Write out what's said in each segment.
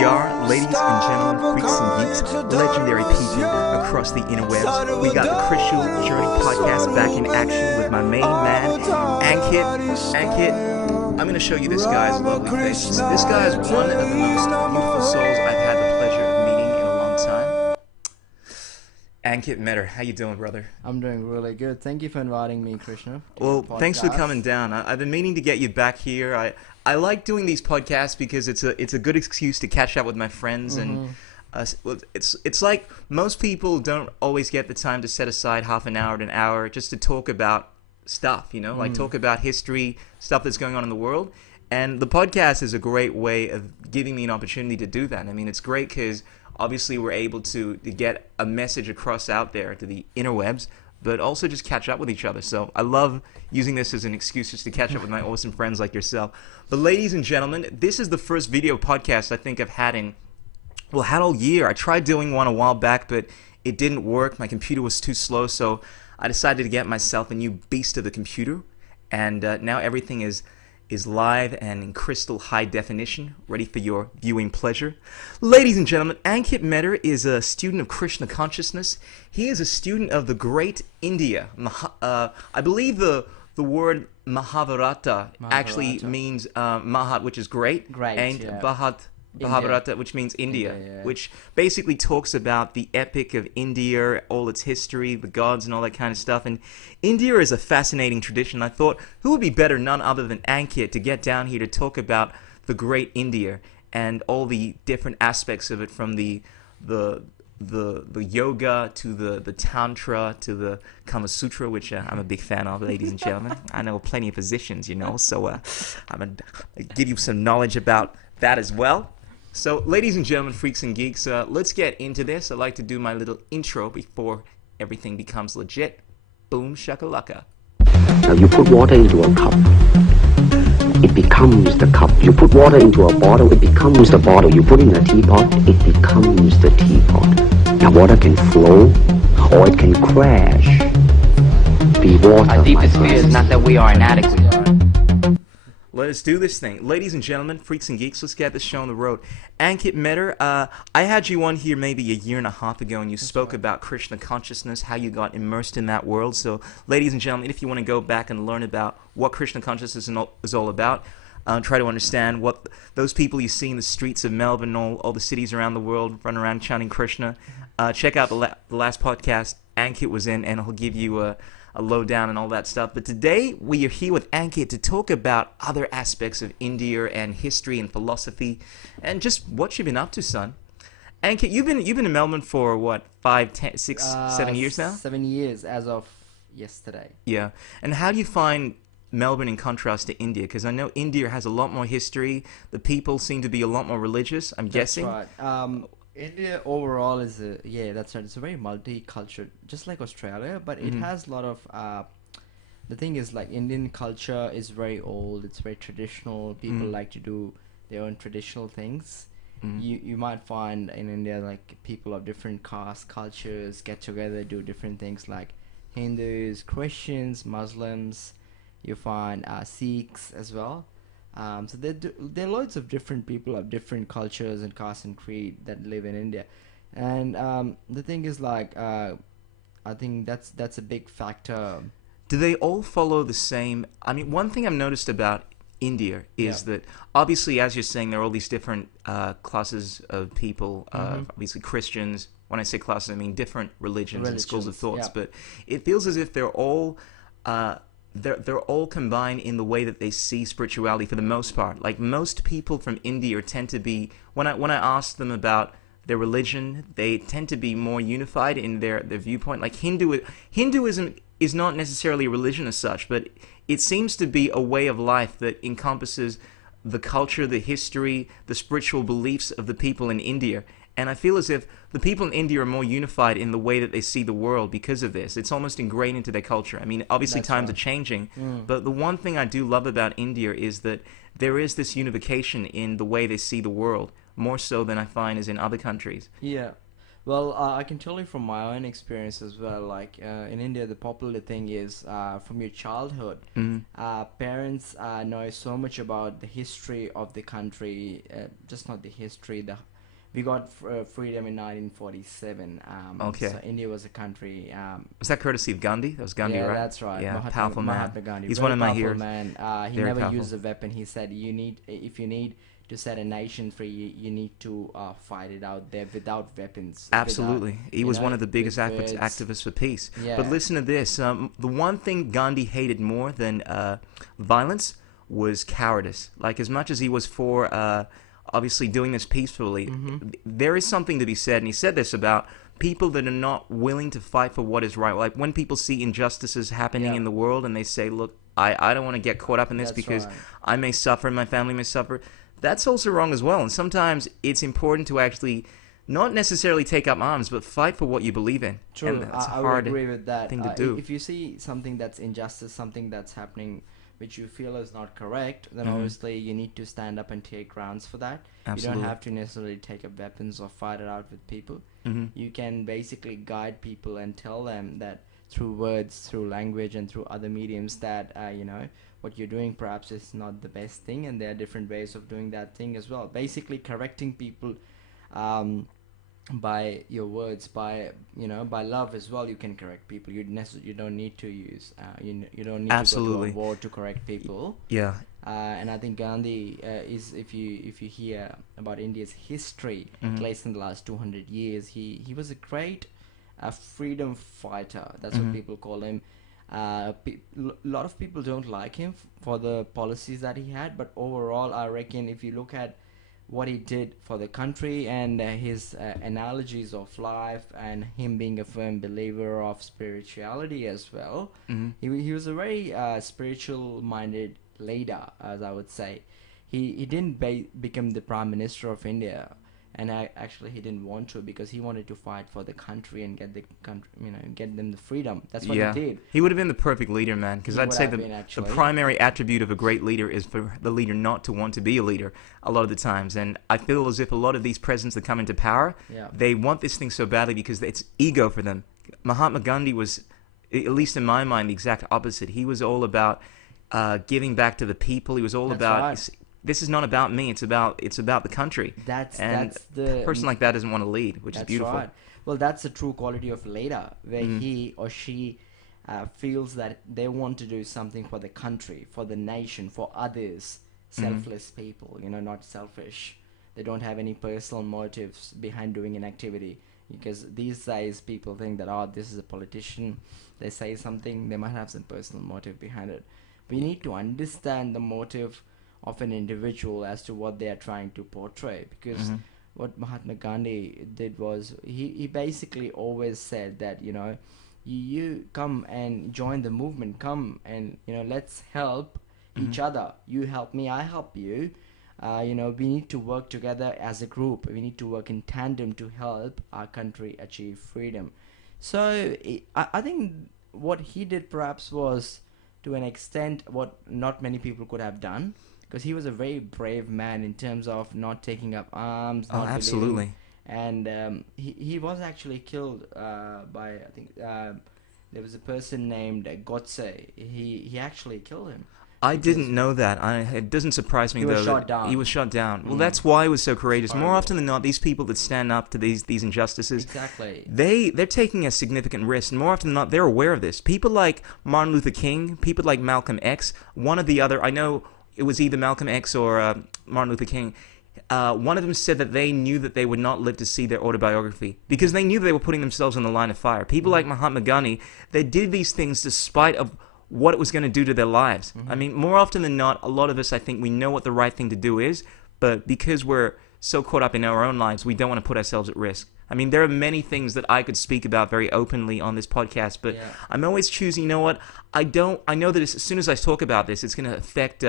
we are, ladies and gentlemen, freaks and geeks, legendary people across the interwebs. We got the Christian Journey podcast back in action with my main man, Ankit. Ankit, I'm going to show you this guy's lovely face. This guy is one of the most beautiful souls I've had the pleasure of meeting in a long time. Ankit Mehta, how you doing, brother? I'm doing really good. Thank you for inviting me, Krishna. Well, thanks for coming down. I've been meaning to get you back here. I like doing these podcasts because it's a good excuse to catch up with my friends, and it's like most people don't always get the time to set aside half an hour to an hour just to talk about stuff, like talk about history, stuff that's going on in the world. And the podcast is a great way of giving me an opportunity to do that. I mean, it's great because obviously we're able to get a message across out there to the interwebs, but also just catch up with each other. So I love using this as an excuse just to catch up with my awesome friends like yourself. But ladies and gentlemen, this is the first video podcast I think I've had all year. I tried doing one a while back, but it didn't work. My computer was too slow, so I decided to get myself a new beast of the computer. And now everything is live and in crystal high definition, ready for your viewing pleasure. Ladies and gentlemen, Ankit Mehta is a student of Krishna consciousness. He is a student of the great India. I believe the word Mahabharata actually means Mahat, which is great, and Bhavarata, which means India, which basically talks about the epic of India, all its history, the gods and all that kind of stuff. And India is a fascinating tradition. I thought, who would be better, none other than Ankit, to get down here to talk about the great India and all the different aspects of it, from the yoga to the tantra to the Kama Sutra, which I'm a big fan of, ladies and gentlemen. I know plenty of positions, so I'm going to give you some knowledge about that as well. So, ladies and gentlemen, freaks and geeks, let's get into this. I'd like to do my little intro before everything becomes legit. Boom shakalaka. Now you put water into a cup, it becomes the cup. You put water into a bottle, it becomes the bottle. You put in a teapot, it becomes the teapot. Now water can flow, or it can crash. Be water, our deepest fear is not that we are inadequate. Let us do this thing. Ladies and gentlemen, freaks and geeks, let's get this show on the road. Ankit Mehta, I had you on here maybe a year and a half ago, and you spoke about Krishna consciousness, how you got immersed in that world. So, ladies and gentlemen, if you want to go back and learn about what Krishna consciousness is all about, try to understand what those people you see in the streets of Melbourne, all the cities around the world, run around chanting Krishna, check out the last podcast Ankit was in, and he'll give you a lowdown and all that stuff. But today we are here with Ankit to talk about other aspects of India and history and philosophy and just what you've been up to, son. Ankit, you've been in Melbourne for what, 5, 10, 6, 7 years now? 7 years as of yesterday. Yeah. And how do you find Melbourne in contrast to India? Because I know India has a lot more history. The people seem to be a lot more religious, I'm guessing. That's right. India overall is that's right. It's a very multicultural, just like Australia, but it has a lot of. The thing is, like, Indian culture is very old. It's very traditional. People like to do their own traditional things. You might find in India, like, people of different castes, cultures get together, do different things, like Hindus, Christians, Muslims. You find Sikhs as well. So there are loads of different people of different cultures and caste and creed that live in India, and the thing is, like, I think that's a big factor. Do they all follow the same? I mean, one thing I've noticed about India is that obviously, as you're saying, there are all these different classes of people. Obviously, Christians. When I say classes, I mean different religions and schools of thoughts. But it feels as if they're all. They're all combined in the way that they see spirituality for the most part. Like, most people from India tend to be, when I ask them about their religion, they tend to be more unified in their viewpoint. Like, Hinduism is not necessarily a religion as such, but it seems to be a way of life that encompasses the culture, the history, the spiritual beliefs of the people in India. And I feel as if the people in India are more unified in the way that they see the world because of this. It's almost ingrained into their culture. I mean, obviously times are changing, but the one thing I do love about India is that there is this unification in the way they see the world, more so than I find is in other countries. Yeah. Well, I can tell you from my own experience as well. Like in India, the popular thing is from your childhood, parents know so much about the history of the country. Just not the history. We got freedom in 1947. Okay. So India was a country. Was that courtesy of Gandhi? That was Gandhi, Yeah, right? that's right. Yeah, powerful man. Mahatma Gandhi. He's Very one of my powerful heroes. man. He Very never powerful. used a weapon. He said, if you need to set a nation free, you need to fight it out there without weapons. Absolutely. Without, He was one of the biggest with words. activists for peace. Yeah. But listen to this. The one thing Gandhi hated more than violence was cowardice. Like, as much as he was for obviously doing this peacefully, there is something to be said, and he said this about people that are not willing to fight for what is right. Like, when people see injustices happening Yeah. in the world and they say, look, I don't want to get caught up in this That's because right. I may suffer and my family may suffer. That's also wrong as well. And sometimes it's important to actually not necessarily take up arms, but fight for what you believe in. True, And that's a I hard would agree with that. thing to do. If you see something that's injustice, something that's happening which you feel is not correct, then Mhm. obviously you need to stand up and take grounds for that. You Absolutely. don't have to necessarily take up weapons or fight it out with people. Mhm. You can basically guide people and tell them that through words, through language, and through other mediums that what you're doing perhaps is not the best thing, and there are different ways of doing that thing as well. Basically, correcting people by your words, by love as well. You can correct people. You don't need to use you don't need Absolutely. to go to war to correct people. Yeah. And I think Gandhi is, if you hear about India's history, Mhm. at least in the last 200 years, he was a great freedom fighter. That's Mhm. what people call him. A lot of people don't like him for the policies that he had, but overall, I reckon if you look at what he did for the country and his analogies of life and him being a firm believer of spirituality as well, Mhm. he was a very spiritual minded leader, as I would say. He didn't become the prime minister of India, and actually he didn't want to, because he wanted to fight for the country and get the country, get them the freedom. That's what Yeah. he did. He would have been the perfect leader, man, because He I'd would say have the been, actually. primary attribute of a great leader is for the leader not to want to be a leader a lot of the times. And I feel as if a lot of these presidents that come into power, Yeah. they want this thing so badly because it's ego for them. Mahatma Gandhi was, at least in my mind, the exact opposite. He was all about giving back to the people. He was all That's about... right. This is not about me. It's about the country. That's a person like that doesn't want to lead, which is That's beautiful. right. Well, that's the true quality of leader, where Mm. he or she feels that they want to do something for the country, for the nation, for others. Selfless people, not selfish. They don't have any personal motives behind doing an activity. Because these days, people think that, this is a politician. They say something, they might have some personal motive behind it. But you need to understand the motive of an individual as to what they are trying to portray, because Mhm. what Mahatma Gandhi did was he basically always said that you come and join the movement, come and let's help each other. You help me, I help you. We need to work together as a group. We need to work in tandem to help our country achieve freedom. So I think what he did perhaps was, to an extent, what not many people could have done, because he was a very brave man in terms of not taking up arms. Oh, not absolutely. believing. And he was actually killed by, I think, there was a person named Godse. He actually killed him. I Because- didn't know that. It doesn't surprise me, He though. was shot that down. He was shot down. Well, Mm. that's why he was so courageous. More Horrible. often than not, these people that stand up to these injustices, Exactly. they're taking a significant risk. And more often than not, they're aware of this. People like Martin Luther King, people like Malcolm X, one or the other. I know it was either Malcolm X or Martin Luther King. One of them said that they knew that they would not live to see their autobiography because they knew they were putting themselves on the line of fire. People like Mahatma Gandhi, they did these things despite of what it was going to do to their lives. I mean, more often than not, a lot of us, I think, we know what the right thing to do is, but because we're so caught up in our own lives, we don't want to put ourselves at risk. I mean, there are many things that I could speak about very openly on this podcast, but Yeah. I'm always choosing, you know what, I know that as soon as I talk about this, it's going to affect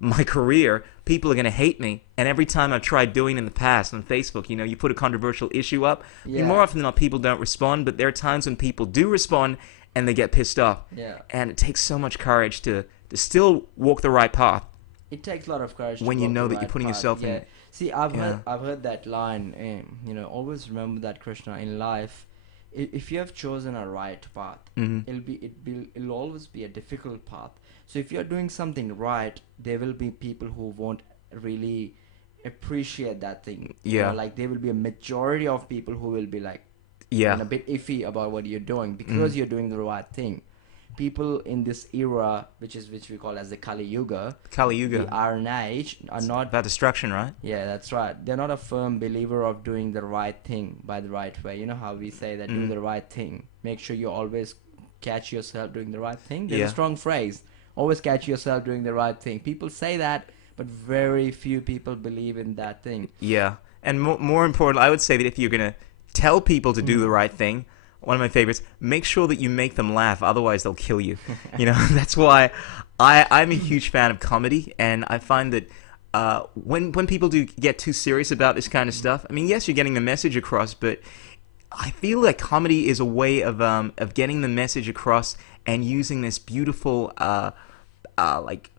my career. People are going to hate me. And every time I've tried doing in the past on Facebook, you put a controversial issue up, I mean, Yeah. more often than not, people don't respond, but there are times when people do respond and they get pissed off. Yeah. And it takes so much courage to still walk the right path. It takes a lot of courage when to you walk know the that you're right putting path. yourself Yeah. in. See, I've heard that line. Always remember that, Krishna. In life, if you have chosen a right path, it'll always be a difficult path. So if you're doing something right, there will be people who won't really appreciate that thing. Yeah. Like there will be a majority of people who will be like, Yeah. a bit iffy about what you're doing because you're doing the right thing. People in this era, which we call as the Kali Yuga, Kali Yuga. the Iron Age, are not. About destruction, right? Yeah, that's right. They're not a firm believer of doing the right thing by the right way. You know how we say that do the right thing. Make sure you always catch yourself doing the right thing. There's Yeah. a strong phrase. Always catch yourself doing the right thing. People say that, but very few people believe in that thing. Yeah. And more important, I would say that if you're going to tell people to do the right thing, one of my favorites, make sure that you make them laugh, otherwise they'll kill you. That's why I'm a huge fan of comedy, and I find that when people do get too serious about this kind of stuff, I mean, yes, you're getting the message across, but I feel like comedy is a way of getting the message across and using this beautiful like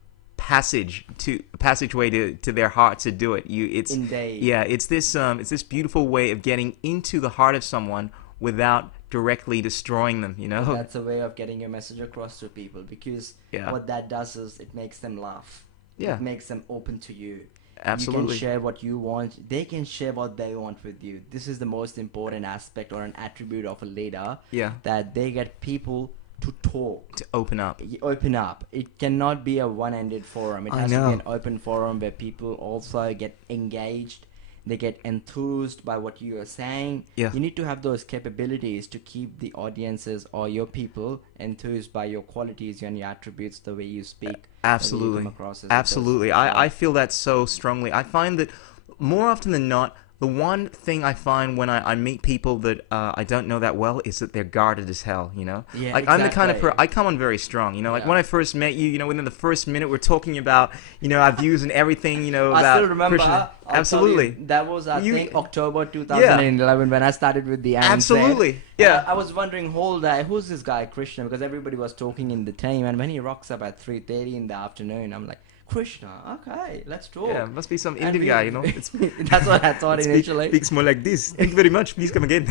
passageway to their hearts to do it. It's this beautiful way of getting into the heart of someone without directly destroying them, That's a way of getting your message across to people, because what that does is it makes them laugh. Yeah. It makes them open to you. Absolutely. You can share what you want. They can share what they want with you. This is the most important aspect or an attribute of a leader. Yeah. That they get people to talk. To open up. Open up. It cannot be a one-ended forum. It has to be an open forum where people also get engaged. They get enthused by what you are saying. Yeah. You need to have those capabilities to keep the audiences or your people enthused by your qualities and your attributes, the way you speak. Absolutely. The way you come across as Absolutely. a person. I feel that so strongly. I find that more often than not, the one thing I find when I meet people that I don't know that well is that they're guarded as hell, Yeah, like I'm the kind of exactly. I come on very strong, like Yeah. when I first met you, within the first minute we're talking about, our views and everything, about I still remember. Krishna. I'll Absolutely. tell you, that was, I You- think, October 2011 when I started with the Answer. Absolutely. Yeah. I was wondering, who's this guy, Krishna? Because everybody was talking in the team, and when he rocks up at 3:30 in the afternoon, I'm like, Krishna, okay, let's talk. Yeah, must be some And Indian we- guy, It's, That's what I thought initially. speaks more like this. Thank you very much. Please come again.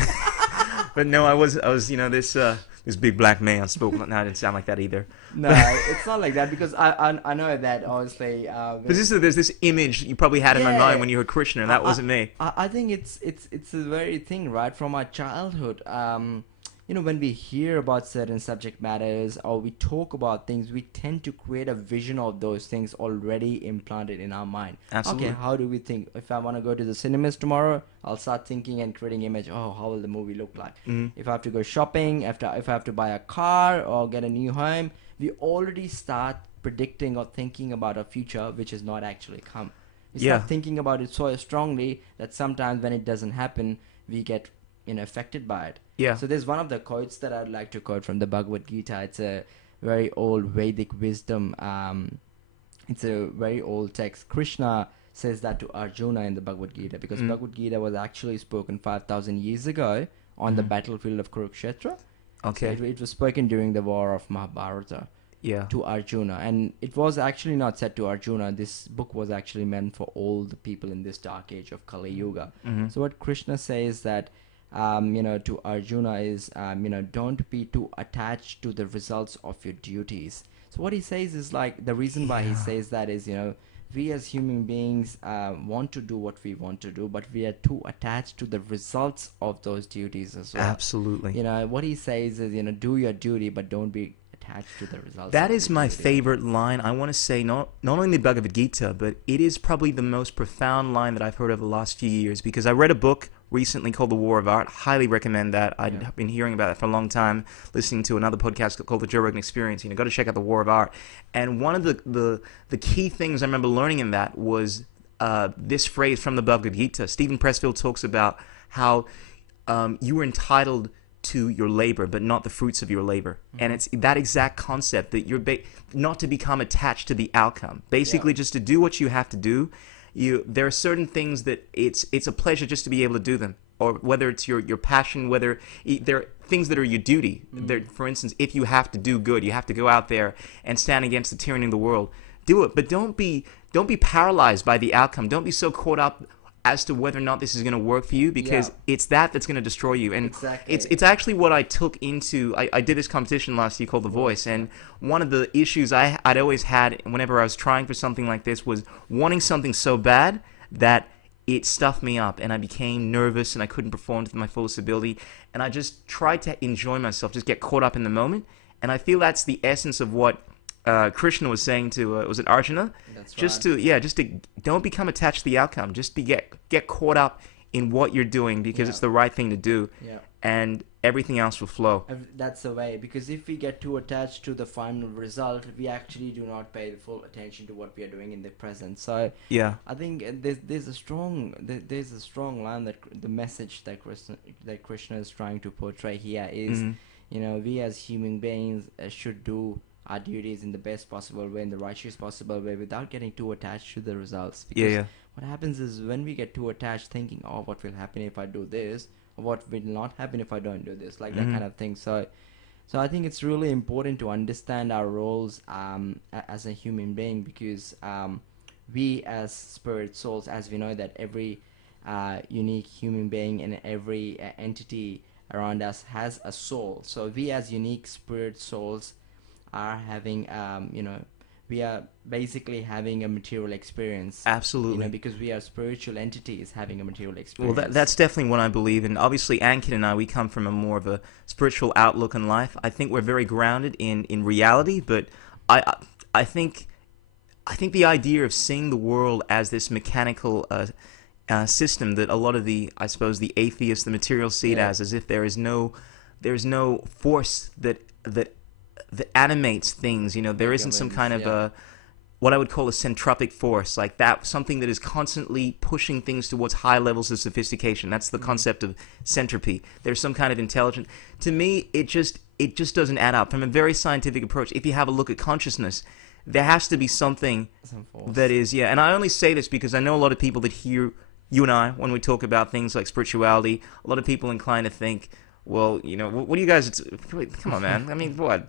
But no, I was, this big black man spoke. No, I didn't sound like that either. No, it's not like that, because I know that obviously. But there's this image you probably had in my Yeah. mind when you heard Krishna, and that wasn't me. I think it's a very thing, right, from our childhood. When we hear about certain subject matters or we talk about things, we tend to create a vision of those things already implanted in our mind. Absolutely. Okay, how do we think? If I want to go to the cinemas tomorrow, I'll start thinking and creating image. Oh, how will the movie look like? If I have to go shopping, if I have to buy a car or get a new home, we already start predicting or thinking about a future which is not actually come. We start thinking about it so strongly that sometimes when it doesn't happen, we get affected by it. Yeah. So there's one of the quotes that I'd like to quote from the Bhagavad Gita. It's a very old Vedic wisdom. It's a very old text. Krishna says that to Arjuna in the Bhagavad Gita, because Bhagavad Gita was actually spoken 5,000 years ago on the battlefield of Kurukshetra. Okay. So it was spoken during the war of Mahabharata Yeah. to Arjuna, and it was actually not said to Arjuna. This book was actually meant for all the people in this dark age of Kali Yuga. So what Krishna says that to Arjuna is, don't be too attached to the results of your duties. So what he says is, like, the reason why he says that is, we as human beings want to do what we want to do, but we are too attached to the results of those duties as well. Absolutely. What he says is, do your duty, but don't be attached to the results. That of is your my duty. favorite line. I want to say not only in the Bhagavad Gita, but it is probably the most profound line that I've heard over the last few years, because I read a book recently called The War of Art. Highly recommend that. I've been hearing about it for a long time, listening to another podcast called The Joe Rogan Experience. Got to check out The War of Art. And one of the key things I remember learning in that was this phrase from the Bhagavad Gita. Stephen Pressfield talks about how you were entitled to your labor, but not the fruits of your labor. And it's that exact concept that you're not to become attached to the outcome. Basically, just to do what you have to do. There are certain things that it's a pleasure just to be able to do them, or whether it's your passion, whether they're things that are your duty. For instance, if you have to do good, you have to go out there and stand against the tyranny of the world. do it. But don't be paralyzed by the outcome. Don't be so caught up as to whether or not this is going to work for you, because it's that's going to destroy you. And it's actually what I took into, I did this competition last year called The Voice, and one of the issues I'd always had whenever I was trying for something like this was wanting something so bad that it stuffed me up, and I became nervous and I couldn't perform to my fullest ability, and I just tried to enjoy myself, just get caught up in the moment. And I feel that's the essence of what Krishna was saying to was it Arjuna? That's just right. to don't become attached to the outcome. Just get caught up in what you're doing, because it's the right thing to do, and everything else will flow. That's the way, because if we get too attached to the final result, we actually do not pay the full attention to what we are doing in the present. So I think there's a strong line that the message that Krishna is trying to portray here is, we as human beings should do our duties in the best possible way, in the righteous possible way, without getting too attached to the results. Because what happens is, when we get too attached, thinking, oh, what will happen if I do this, or what will not happen if I don't do this, like that kind of thing. So I think it's really important to understand our roles as a human being, because we as spirit souls, as we know that every unique human being and every entity around us has a soul. So we as unique spirit souls are having, we are basically having a material experience. Absolutely. Because we are spiritual entities having a material experience. Well, that's definitely what I believe. And obviously, Ankit and I, we come from a more of a spiritual outlook on life. I think we're very grounded in reality, but I think the idea of seeing the world as this mechanical system that a lot of the atheists, the materials see it as if there is no force that animates things. There isn't some kind of what I would call a centrifugal force, like that, something that is constantly pushing things towards high levels of sophistication. That's the concept of centropy. There's some kind of intelligence. To me, it just doesn't add up. From a very scientific approach, if you have a look at consciousness, there has to be something that is, and I only say this because I know a lot of people that hear you and I, when we talk about things like spirituality, a lot of people inclined to think, well, what do you guys... Come on, man. I mean, what?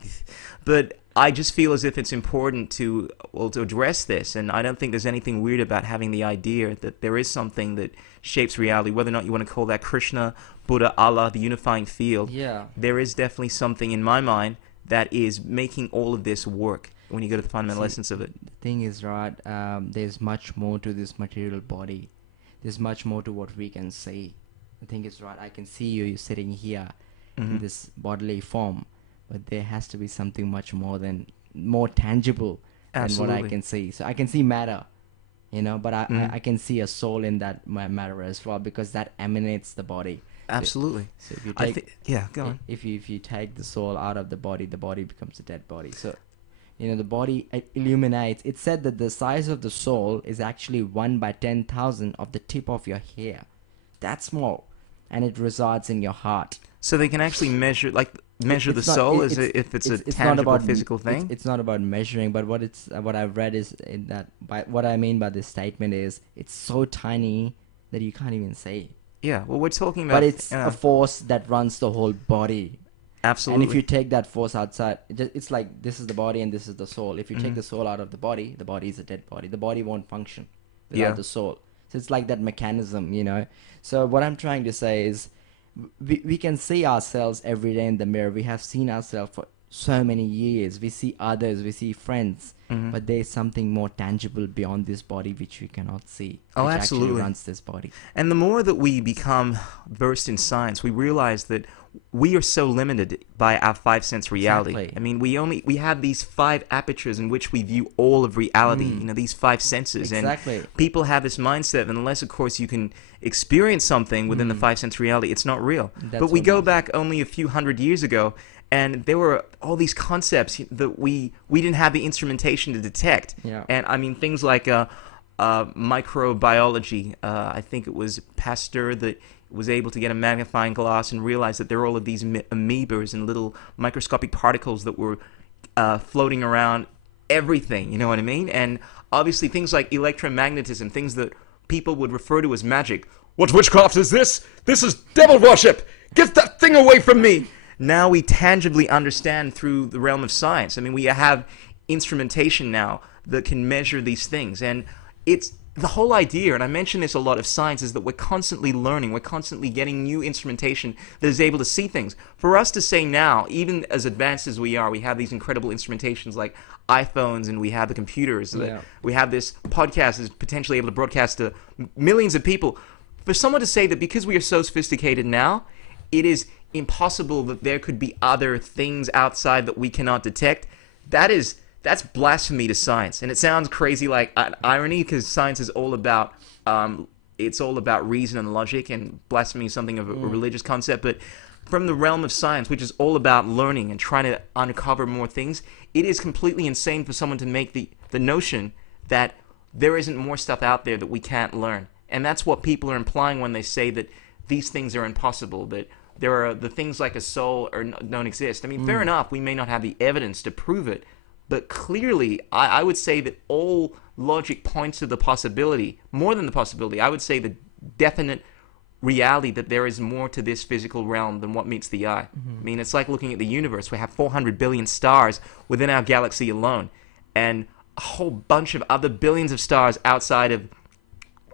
But I just feel as if it's important to address this, and I don't think there's anything weird about having the idea that there is something that shapes reality, whether or not you want to call that Krishna, Buddha, Allah, the unifying field. There is definitely something in my mind that is making all of this work when you go to the fundamental essence of it. The thing is, right, there's much more to this material body. There's much more to what we can see. The thing is, right, I can see you sitting here in this bodily form, but there has to be something much more tangible than what I can see. So I can see matter, but I can see a soul in that matter as well, because that emanates the body. Absolutely. So if you take, go on. If you take the soul out of the body becomes a dead body. So the body illuminates. It's said that the size of the soul is actually 1/10,000 of the tip of your hair. That's small. And it resides in your heart. So they can actually measure the soul as if it's a tangible physical thing? It's not about measuring, but what I've read is what I mean by this statement is it's so tiny that you can't even see. Yeah, well, we're talking about... But it's a force that runs the whole body. Absolutely. And if you take that force outside, it's like this is the body and this is the soul. If you take the soul out of the body is a dead body. The body won't function without the soul. So it's like that mechanism, So what I'm trying to say is we can see ourselves every day in the mirror. We have seen ourselves for so many years. We see others, we see friends, but there's something more tangible beyond this body which we cannot see. Oh, which absolutely. actually runs this body. And the more that we become versed in science, we realize that we are so limited by our five sense reality. Exactly. I mean, we have these five apertures in which we view all of reality. These five senses. Exactly. And people have this mindset, unless of course you can experience something within the five sense reality, it's not real. But we go back only a few hundred years ago, and there were all these concepts that we didn't have the instrumentation to detect. And I mean, things like microbiology. I think it was Pasteur that was able to get a magnifying glass and realize that there are all of these amoebas and little microscopic particles that were floating around everything, you know what I mean? And obviously things like electromagnetism, things that people would refer to as magic. What witchcraft is this? This is devil worship! Get that thing away from me! Now we tangibly understand through the realm of science. I mean, we have instrumentation now that can measure these things. And it's the whole idea, and I mention this a lot, of science, is that we're constantly learning, we're constantly getting new instrumentation that is able to see things. For us to say now, even as advanced as we are, we have these incredible instrumentations like iPhones, and we have the computers, that we have this podcast is potentially able to broadcast to millions of people. For someone to say that because we are so sophisticated now, it is impossible that there could be other things outside that we cannot detect, that's blasphemy to science. And it sounds crazy like an irony, because science is all about it's all about reason and logic, and blasphemy is something of a religious concept. But from the realm of science, which is all about learning and trying to uncover more things, it is completely insane for someone to make the notion that there isn't more stuff out there that we can't learn. And that's what people are implying when they say that these things are impossible, that there are the things like a soul don't exist. I mean, fair enough, we may not have the evidence to prove it, but clearly, I would say that all logic points to the possibility, more than the possibility, I would say the definite reality that there is more to this physical realm than what meets the eye. I mean, it's like looking at the universe. We have 400 billion stars within our galaxy alone, and a whole bunch of other billions of stars outside of,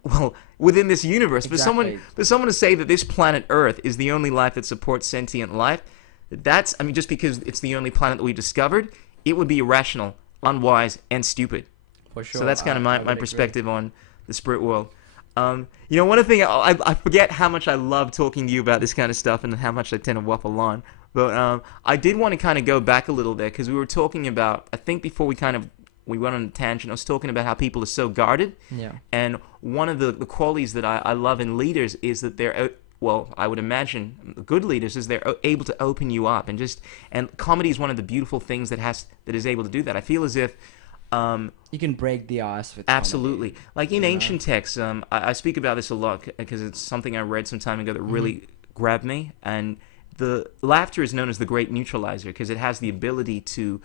well, within this universe. Exactly. For someone to say that this planet Earth is the only life that supports sentient life, I mean, just because it's the only planet that we've discovered, it would be irrational, unwise, and stupid. For sure. So that's kind of my perspective on the spirit world. One of the things, I forget how much I love talking to you about this kind of stuff and how much I tend to waffle on. But I did want to kind of go back a little there, because we were talking about, I think before we went on a tangent, I was talking about how people are so guarded. Yeah. And one of the qualities that I love in leaders is that they're, well, I would imagine good leaders is they're able to open you up, and comedy is one of the beautiful things that is able to do that. I feel as if you can break the ice with absolutely comedy. Like in ancient texts, I speak about this a lot because it's something I read some time ago that really grabbed me. And the laughter is known as the great neutralizer, because it has the ability to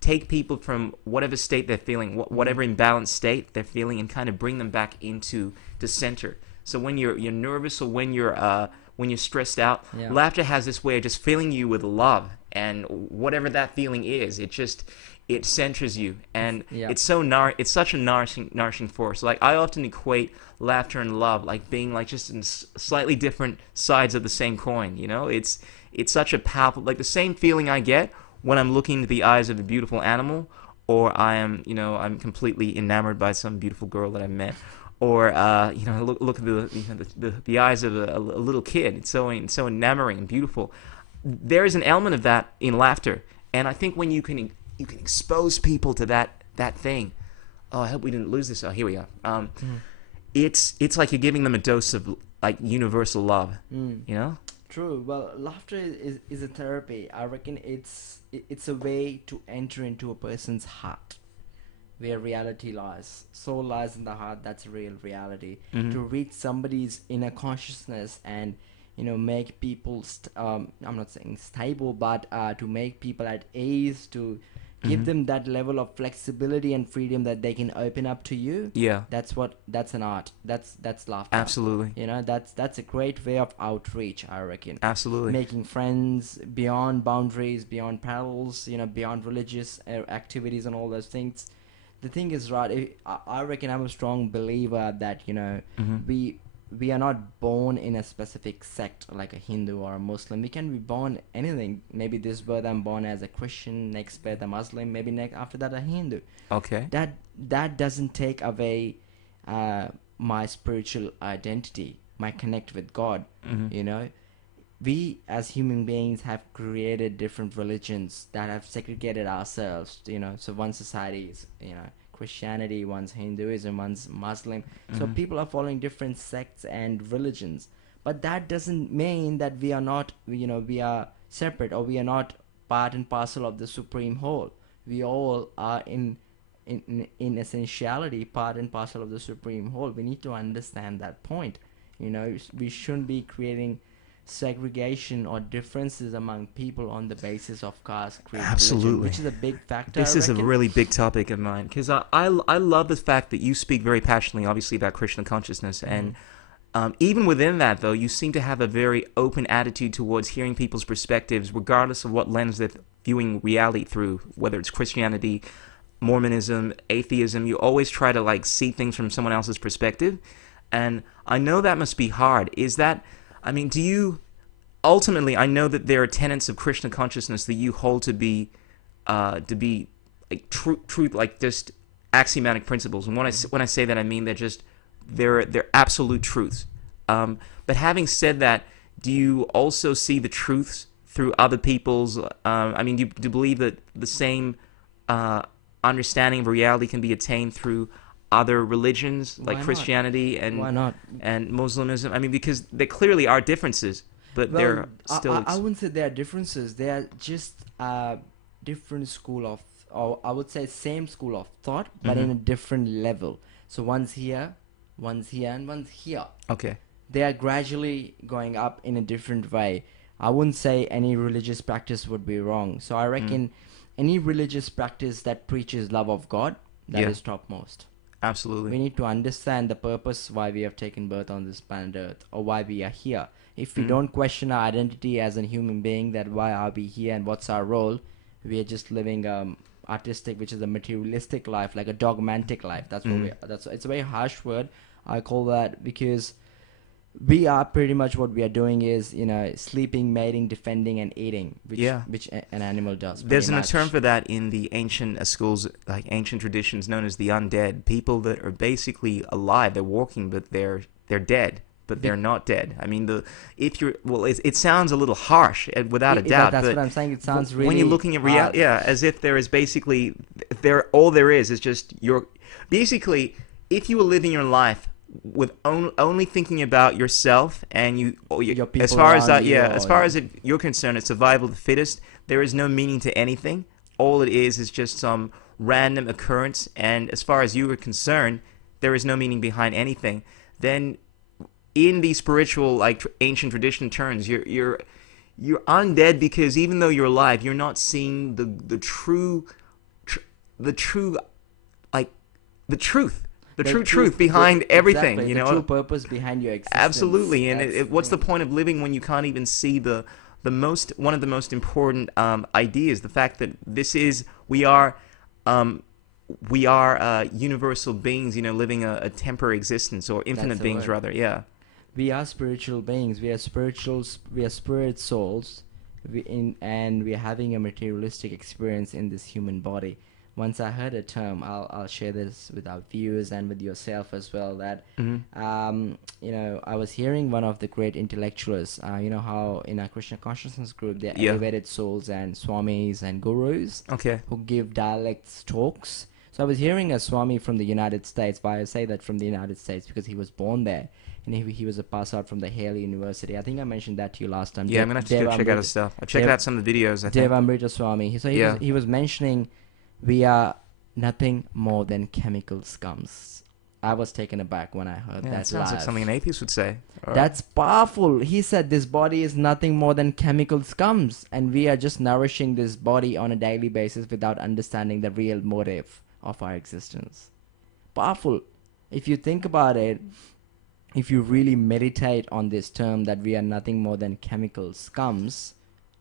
take people from whatever state they're feeling, whatever imbalanced state they're feeling, and kind of bring them back into the center. So when you're nervous, or when you're stressed out, laughter has this way of just filling you with love, and whatever that feeling is, it centers you, and it's such a nourishing force. Like, I often equate laughter and love like being like just in slightly different sides of the same coin. You know, it's such a powerful, like the same feeling I get when I'm looking into the eyes of a beautiful animal, or I'm completely enamored by some beautiful girl that I met. Or look at the eyes of a little kid. It's so enamoring and beautiful. There is an element of that in laughter, and I think when you can expose people to that thing. Oh, I hope we didn't lose this. Oh, here we are. It's like you're giving them a dose of like universal love. You know. True. Well, laughter is a therapy. I reckon it's a way to enter into a person's heart, where reality lies. Soul lies in the heart. That's a real reality. To reach somebody's inner consciousness and make people I'm not saying stable, but to make people at ease, to give them that level of flexibility and freedom that they can open up to you. Yeah. That's an art. That's laughter. Absolutely. That's a great way of outreach, I reckon. Absolutely. Making friends beyond boundaries, beyond parallels, beyond religious activities and all those things. The thing is, right, I reckon I'm a strong believer that, we are not born in a specific sect like a Hindu or a Muslim. We can be born anything. Maybe this birth I'm born as a Christian, next birth a Muslim, maybe after that a Hindu. Okay. That doesn't take away my spiritual identity, my connect with God. We as human beings have created different religions that have segregated ourselves. So one society is Christianity, one's Hinduism, one's Muslim. So people are following different sects and religions. But that doesn't mean that we are not, we are separate, or we are not part and parcel of the supreme whole. We all are in essentiality part and parcel of the supreme whole. We need to understand that point. We shouldn't be creating segregation or differences among people on the basis of caste, creed, absolutely, religion, which is a big factor. This is a really big topic of mine, because I love the fact that you speak very passionately, obviously, about Krishna consciousness, and even within that, though, you seem to have a very open attitude towards hearing people's perspectives, regardless of what lens they're viewing reality through, whether it's Christianity, Mormonism, atheism, you always try to like see things from someone else's perspective, and I know that must be hard. Is that, I mean, do you ultimately? I know that there are tenets of Krishna consciousness that you hold to be like truth, like just axiomatic principles. And when I say that, I mean they're absolute truths. But having said that, do you also see the truths through other people's? I mean, do you believe that the same understanding of reality can be attained through other religions like Christianity and why not? and Muslimism? I mean, because there clearly are differences, but they're still. I wouldn't say there are differences. They are just different school of, or I would say same school of thought, but in a different level. So one's here, and one's here. Okay. They are gradually going up in a different way. I wouldn't say any religious practice would be wrong. So I reckon any religious practice that preaches love of God, that is topmost. Absolutely. We need to understand the purpose why we have taken birth on this planet Earth, or why we are here. If we don't question our identity as a human being, that why are we here and what's our role, we are just living artistic, which is a materialistic life, like a dogmatic life. That's what we. It's a very harsh word. I call that, because we are pretty much, what we are doing is, sleeping, mating, defending, and eating, which an animal does. There's a term for that in the ancient schools, like ancient traditions, known as the undead. People that are basically alive, they're walking, but they're dead, but they're not dead. I mean, it sounds a little harsh, without a doubt. That's but what I'm saying. It sounds really when you're looking at reality, as if there is basically all there is just basically, if you were living your life with only thinking about yourself and your people, as far as that, as far as you're concerned, it's survival of the fittest. There is no meaning to anything. All it is just some random occurrence, and as far as you are concerned, there is no meaning behind anything. Then, in these spiritual, like ancient tradition terms, you're undead, because even though you're alive, you're not seeing the true truth behind everything. Exactly, the true purpose behind your existence. Absolutely. And what's the point of living when you can't even see one of the most important ideas, the fact that we are universal beings, living a temporary existence, or infinite beings rather. Yeah. We are spiritual beings. We are spirit souls, and we are having a materialistic experience in this human body. Once I heard a term, I'll share this with our viewers and with yourself as well, that I was hearing one of the great intellectuals, how in our Krishna consciousness group, they're elevated souls and swamis and gurus who give dialects talks. So I was hearing a swami from the United States. Why I say that from the United States, because he was born there, and he was a pass out from the Hale University. I think I mentioned that to you last time. Yeah, I'm gonna have to go check out his stuff. I checked out some of the videos. I think Devamrita Swami. So he was mentioning, we are nothing more than chemical scums. I was taken aback when I heard that. That sounds like something an atheist would say. That's powerful. He said this body is nothing more than chemical scums, and we are just nourishing this body on a daily basis without understanding the real motive of our existence. Powerful. If you think about it, if you really meditate on this term that we are nothing more than chemical scums,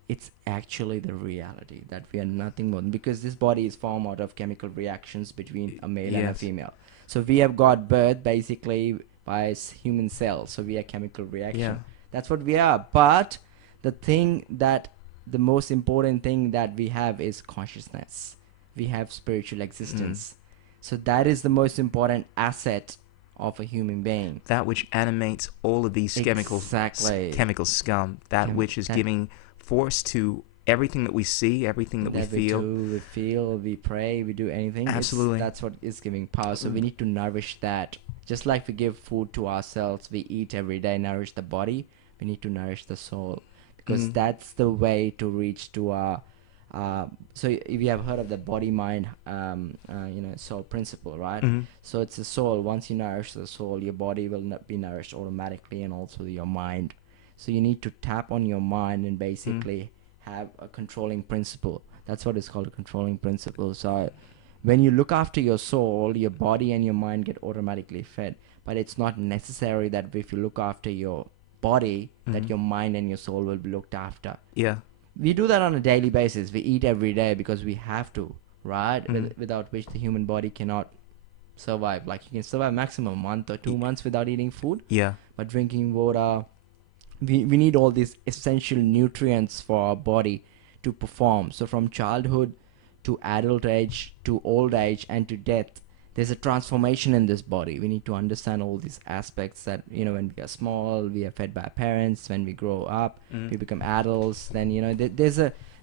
it's actually the reality that we are nothing more than, because this body is formed out of chemical reactions between a male and a female. So we have got birth basically by human cells. So we are chemical reaction. Yeah. That's what we are. But the most important thing that we have is consciousness. We have spiritual existence. So that is the most important asset of a human being. That which animates all of these chemical scum. That which is giving force to everything that we see, everything that we feel. We feel, we pray, we do anything. Absolutely. That's what is giving power. So we need to nourish that. Just like we give food to ourselves, we eat every day, nourish the body, we need to nourish the soul. Because that's the way to reach to our... so if you have heard of the body-mind, soul principle, right? So it's the soul. Once you nourish the soul, your body will not be nourished automatically, and also your mind. So you need to tap on your mind and basically have a controlling principle. That's what is called a controlling principle. So when you look after your soul, your body and your mind get automatically fed. But it's not necessary that if you look after your body, that your mind and your soul will be looked after. Yeah. We do that on a daily basis. We eat every day because we have to, right? Without which the human body cannot survive. Like you can survive maximum a month or 2 months without eating food. Yeah. But drinking water, we need all these essential nutrients for our body to perform. So from childhood to adult age to old age and to death, there's a transformation in this body. We need to understand all these aspects that, when we are small, we are fed by our parents. When we grow up, we become adults. Then,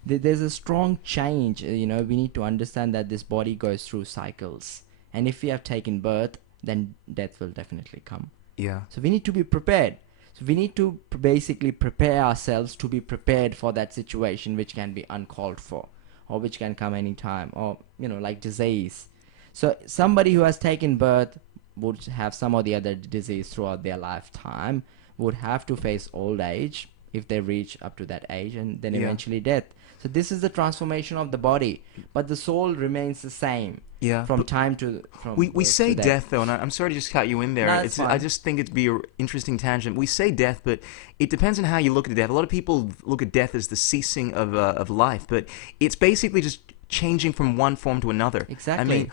there's a strong change. We need to understand that this body goes through cycles. And if we have taken birth, then death will definitely come. Yeah. So we need to be prepared. So we need to basically prepare ourselves to be prepared for that situation, which can be uncalled for, or which can come anytime, or, like disease. So somebody who has taken birth would have some or the other disease throughout their lifetime, would have to face old age if they reach up to that age, and then eventually death. So this is the transformation of the body, but the soul remains the same. Yeah. From time to we say death though, and I'm sorry to just cut you in there. No, it's fine. I just think it'd be an interesting tangent. We say death, but it depends on how you look at death. A lot of people look at death as the ceasing of life, but it's basically just changing from one form to another. Exactly. I mean,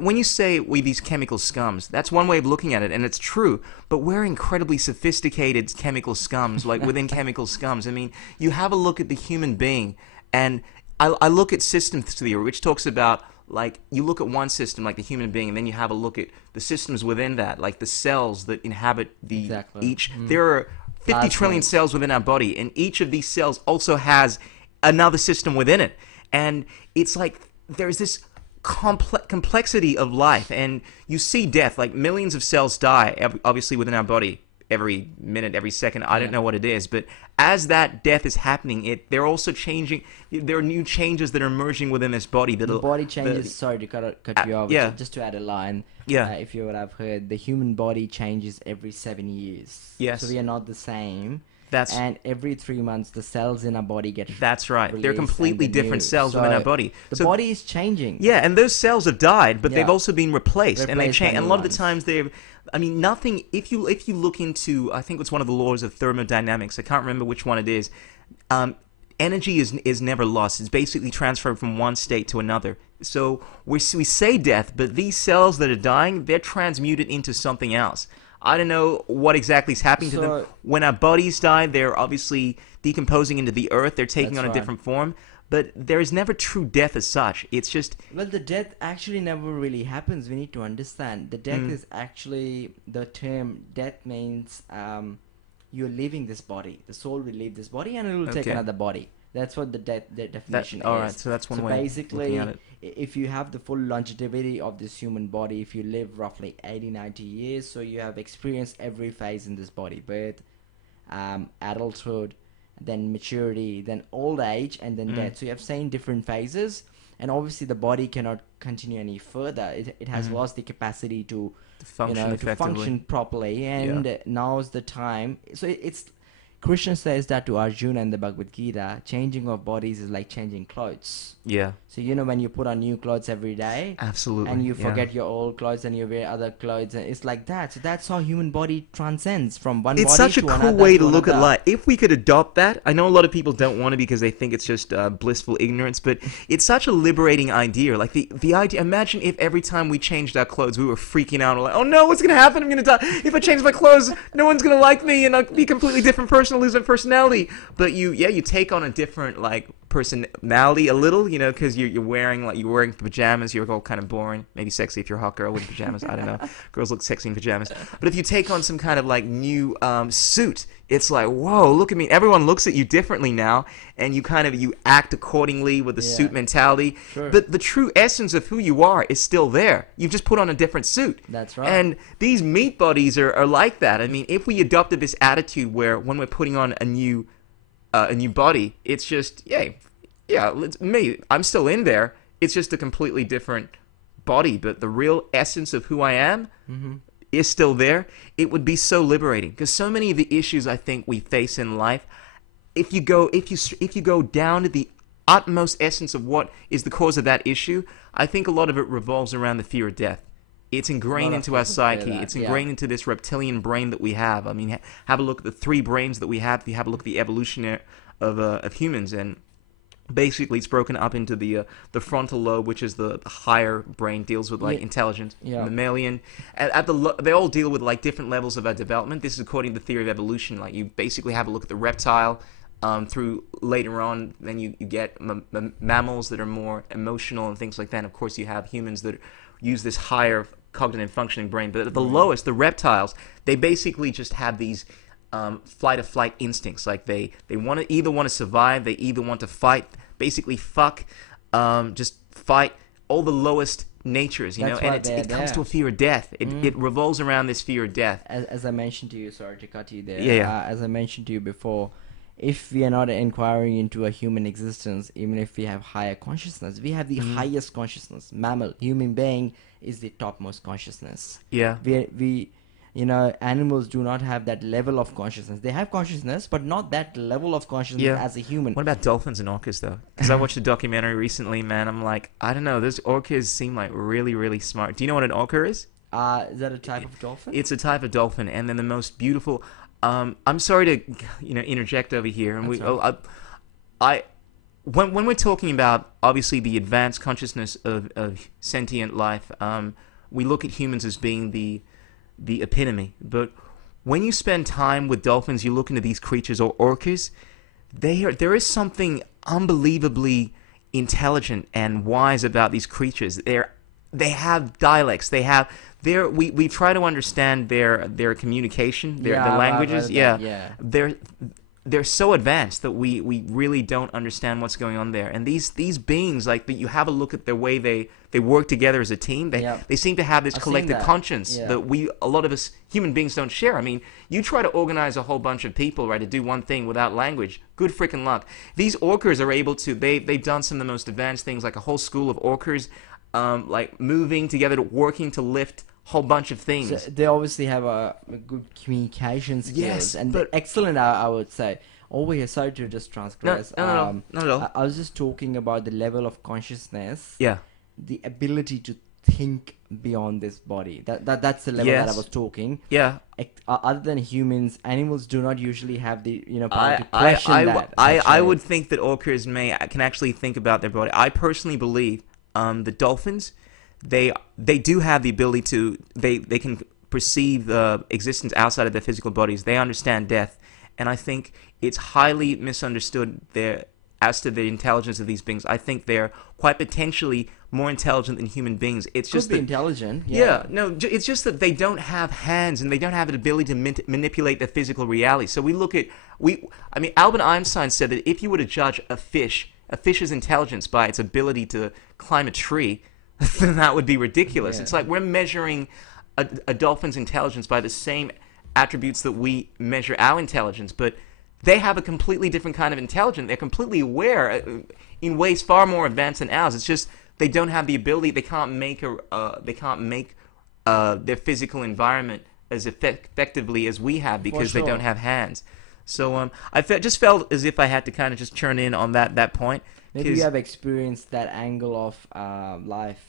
when you say we these chemical scums, that's one way of looking at it, and it's true. But we're incredibly sophisticated chemical scums, like within chemical scums. I mean, you have a look at the human being, and I look at systems theory, which talks about, like, you look at one system, like the human being, and then you have a look at the systems within that, like the cells that inhabit the each. There are 50 trillion cells within our body, and each of these cells also has another system within it. And it's like there's this complexity of life, and you see death, like millions of cells die, obviously, within our body every minute, every second. I don't know what it is, but as that death is happening, they're also changing. There are new changes that are emerging within this body. The body changes. Sorry to cut you off. Yeah. Just to add a line. Yeah. If you would have heard, the human body changes every 7 years. Yes. So we are not the same. And every 3 months, the cells in our body get That's right. They're released completely and they're different new. cells within our body. The body is changing. Yeah, and those cells have died, but they've Yeah. also been replaced, and they Replaced by change. And a new lot of the ones. times they've. I mean, nothing. If you look into, I think it's one of the laws of thermodynamics. I can't remember which one it is. Energy is never lost. It's basically transferred from one state to another. So we say death, but these cells that are dying, they're transmuted into something else. I don't know what exactly is happening to them. When our bodies die, they're obviously decomposing into the earth. They're taking on a different form. But there is never true death as such. It's just... Well, the death actually never really happens. We need to understand. The death is actually... The term death means you're leaving this body. The soul will leave this body and it will take another body. That's what the definition is. All right, so that's one way of looking at it. If you have the full longevity of this human body, if you live roughly 80, 90 years, so you have experienced every phase in this body, birth, adulthood, then maturity, then old age, and then death. So you have seen different phases, and obviously the body cannot continue any further. It has lost the capacity to function properly, and now's the time. So it's... Krishna says that to Arjuna in the Bhagavad Gita, changing of bodies is like changing clothes. Yeah. So, when you put on new clothes every day. Absolutely. And you forget your old clothes and you wear other clothes. And it's like that. So that's how human body transcends from one body to another. It's such a cool way to look at life. If we could adopt that, I know a lot of people don't want to because they think it's just blissful ignorance, but it's such a liberating idea. Like the idea, imagine if every time we changed our clothes, we were freaking out. We're like, oh no, what's going to happen? I'm going to die. If I change my clothes, no one's going to like me and I'll be a completely different person, lose my personality. But you take on a different, like, personality a little, because you're wearing pajamas. You're all kind of boring, maybe sexy if you're a hot girl with pajamas. I don't know, girls look sexy in pajamas. But if you take on some kind of like new suit, it's like, whoa, look at me. Everyone looks at you differently now, and you act accordingly with the suit mentality. Sure. But the true essence of who you are is still there. You've just put on a different suit. That's right. And these meat bodies are like that. I mean, if we adopted this attitude where when we're putting on a new body, it's just, it's me. I'm still in there. It's just a completely different body, but the real essence of who I am is still there. It would be so liberating, because so many of the issues I think we face in life, if you go down to the utmost essence of what is the cause of that issue, I think a lot of it revolves around the fear of death. It's ingrained into our psyche. It's ingrained into this reptilian brain that we have. I mean, have a look at the 3 brains that we have. If you have a look at the evolution of humans, and Basically, it's broken up into the frontal lobe, which is the higher brain, deals with like intelligence, mammalian. They all deal with like different levels of our development. This is according to the theory of evolution. Like you basically have a look at the reptile. Through later on, then you get mammals that are more emotional and things like that. And of course, you have humans that use this higher cognitive functioning brain. But at the lowest, the reptiles, they basically just have these flight or flight instincts. Like they want to either want to survive, they either want to fight, basically fuck, just fight. All the lowest natures, you know, and it comes to a fear of death. It revolves around this fear of death. As I mentioned to you, sorry to cut you there. Yeah. As I mentioned to you before, if we are not inquiring into a human existence, even if we have higher consciousness, we have the highest consciousness. Mammal, human being is the topmost consciousness. Yeah. We you know, animals do not have that level of consciousness. They have consciousness, but not that level of consciousness as a human. What about dolphins and orcas, though? Because I watched a documentary recently, man. I'm like, I don't know. Those orcas seem like really, really smart. Do you know what an orca is? Is that a type of dolphin? It's a type of dolphin, and then the most beautiful. I'm sorry to interject over here, and when we're talking about obviously the advanced consciousness of sentient life, we look at humans as being the epitome. But when you spend time with dolphins, you look into these creatures or orcas. There is something unbelievably intelligent and wise about these creatures. They have dialects. We try to understand their communication, their languages. They're so advanced that we really don't understand what's going on there. And these beings, like, you have a look at the way they work together as a team. They seem to have this collective conscience that a lot of us human beings don't share. I mean, you try to organize a whole bunch of people, right, to do one thing without language. Good freaking luck. These orcas are able to. They've done some of the most advanced things, like a whole school of orcas, like moving together, working to lift whole bunch of things. So they obviously have a good communication skills, and they're excellent, I would say. Sorry to just transgress. No, not at all. I was just talking about the level of consciousness. Yeah. The ability to think beyond this body. That's the level that I was talking. Yeah. Other than humans, animals do not usually have the power to question that. I would think that orcas can actually think about their body. I personally believe the dolphins, they do have the ability to they can perceive the existence outside of their physical bodies. They understand death, and I think it's highly misunderstood as to the intelligence of these beings. I think they're quite potentially more intelligent than human beings. It's just intelligent. It's just that they don't have hands and they don't have an ability to manipulate their physical reality. So Albert Einstein said that if you were to judge a fish's intelligence by its ability to climb a tree, then that would be ridiculous. Yeah. It's like we're measuring a dolphin's intelligence by the same attributes that we measure our intelligence, but they have a completely different kind of intelligence. They're completely aware in ways far more advanced than ours. It's just they don't have the ability. They can't make their physical environment as effectively as we have because they don't have hands. So just felt as if I had to kind of just churn in on that point. Maybe you have experienced that angle of life.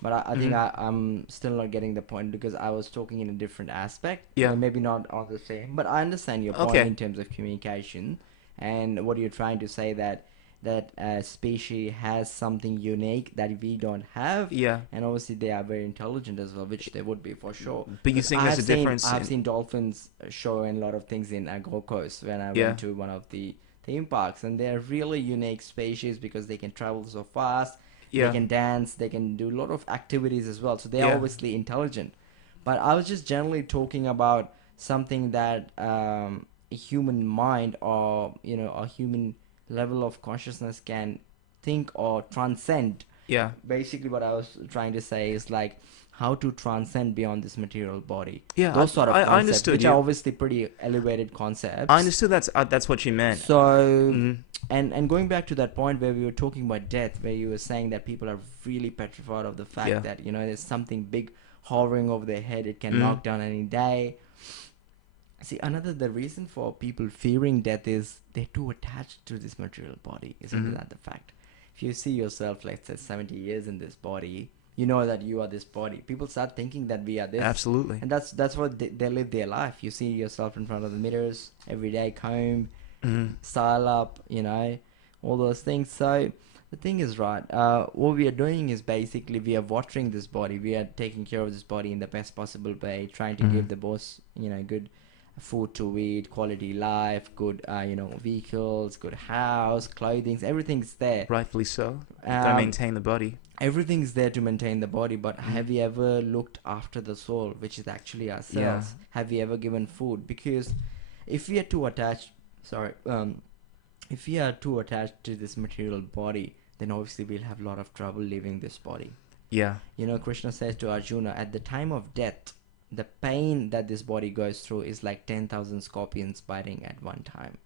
But I think I'm still not getting the point because I was talking in a different aspect. Yeah. Maybe not all the same. But I understand your point in terms of communication and what you're trying to say that species has something unique that we don't have. Yeah. And obviously they are very intelligent as well, which they would be for sure. But you think there's a difference? I've seen dolphins showing a lot of things in Gold Coast when I went to one of the theme parks. And they're really unique species because they can travel so fast. Yeah. They can dance, they can do a lot of activities as well. So they are obviously intelligent. But I was just generally talking about something that a human mind or, a human level of consciousness can think or transcend. Yeah. Basically what I was trying to say is like how to transcend beyond this material body. Yeah, those sort of concepts, I understood which are obviously pretty elevated concepts. I understood that's what you meant. So, and going back to that point where we were talking about death, where you were saying that people are really petrified of the fact that there's something big hovering over their head, it can knock down any day. See, the reason for people fearing death is they're too attached to this material body. Isn't that the fact? If you see yourself, let's say 70 years in this body, you know that you are this body. People start thinking that we are this. Absolutely. And that's what they live their life. You see yourself in front of the mirrors every day, comb, style up, all those things. So the thing is, right, what we are doing is basically we are watering this body. We are taking care of this body in the best possible way, trying to give the boss, good food to eat, quality life, good, vehicles, good house, clothing, everything's there. Rightfully so. Gotta maintain the body. Everything's there to maintain the body, but have you ever looked after the soul, which is actually ourselves? Have you ever given food? Because if we are too attached, if we are too attached to this material body, then obviously we'll have a lot of trouble leaving this body. Yeah. Krishna says to Arjuna, at the time of death, the pain that this body goes through is like 10,000 scorpions biting at one time.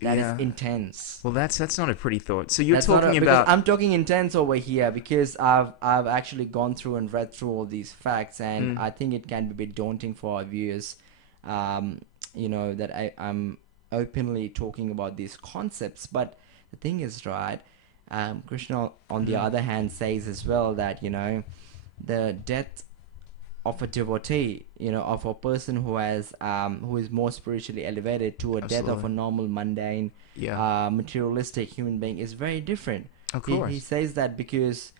That is intense. Well, that's not a pretty thought. So you're That's talking about... I'm talking intense over here because I've actually gone through and read through all these facts, and I think it can be a bit daunting for our viewers. That I'm openly talking about these concepts, but the thing is, right, Krishna on the other hand says as well that the death of a devotee, of a person who has who is more spiritually elevated to a death of a normal mundane materialistic human being is very different. Of course. He says that because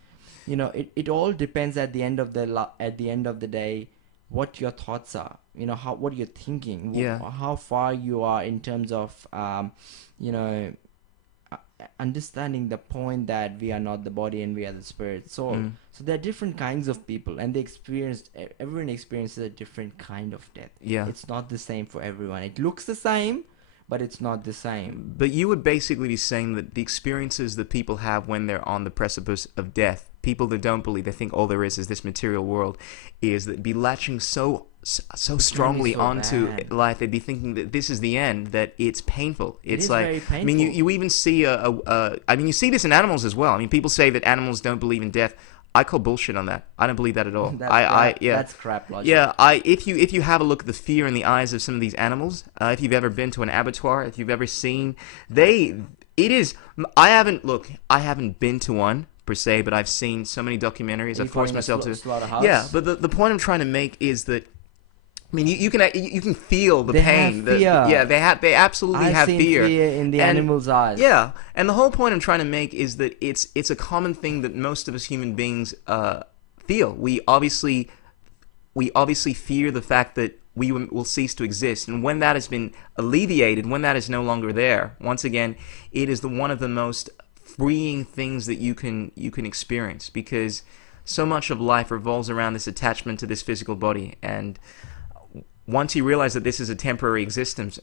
it all depends at the end of the day what your thoughts are, what you're thinking, how far you are in terms of understanding the point that we are not the body and we are the spirit soul. So there are different kinds of people, and everyone experiences a different kind of death. It's not the same for everyone. It looks the same, but it's not the same. But you would basically be saying that the experiences that people have when they're on the precipice of death, people that don't believe, they think all there is this material world, is that be latching so strongly onto life. They'd be thinking that this is the end, that it's painful. It's like, very painful. I mean, you even see you see this in animals as well. I mean, people say that animals don't believe in death. I call bullshit on that. I don't believe that at all. That's crap logic. Yeah, if you have a look at the fear in the eyes of some of these animals, if you've ever been to an abattoir, if you've ever seen, I haven't been to one per se, but I've seen so many documentaries. I've forced myself to. Slaughterhouse? Yeah, but the point I'm trying to make is that, I mean, you can feel the pain. Have fear. They absolutely have fear. I've seen fear in the animal's eyes. Yeah, and the whole point I'm trying to make is that it's a common thing that most of us human beings feel. We obviously fear the fact that we will cease to exist, and when that has been alleviated, when that is no longer there, once again, it is one of the most freeing things that you can experience, because so much of life revolves around this attachment to this physical body, and once you realize that this is a temporary existence,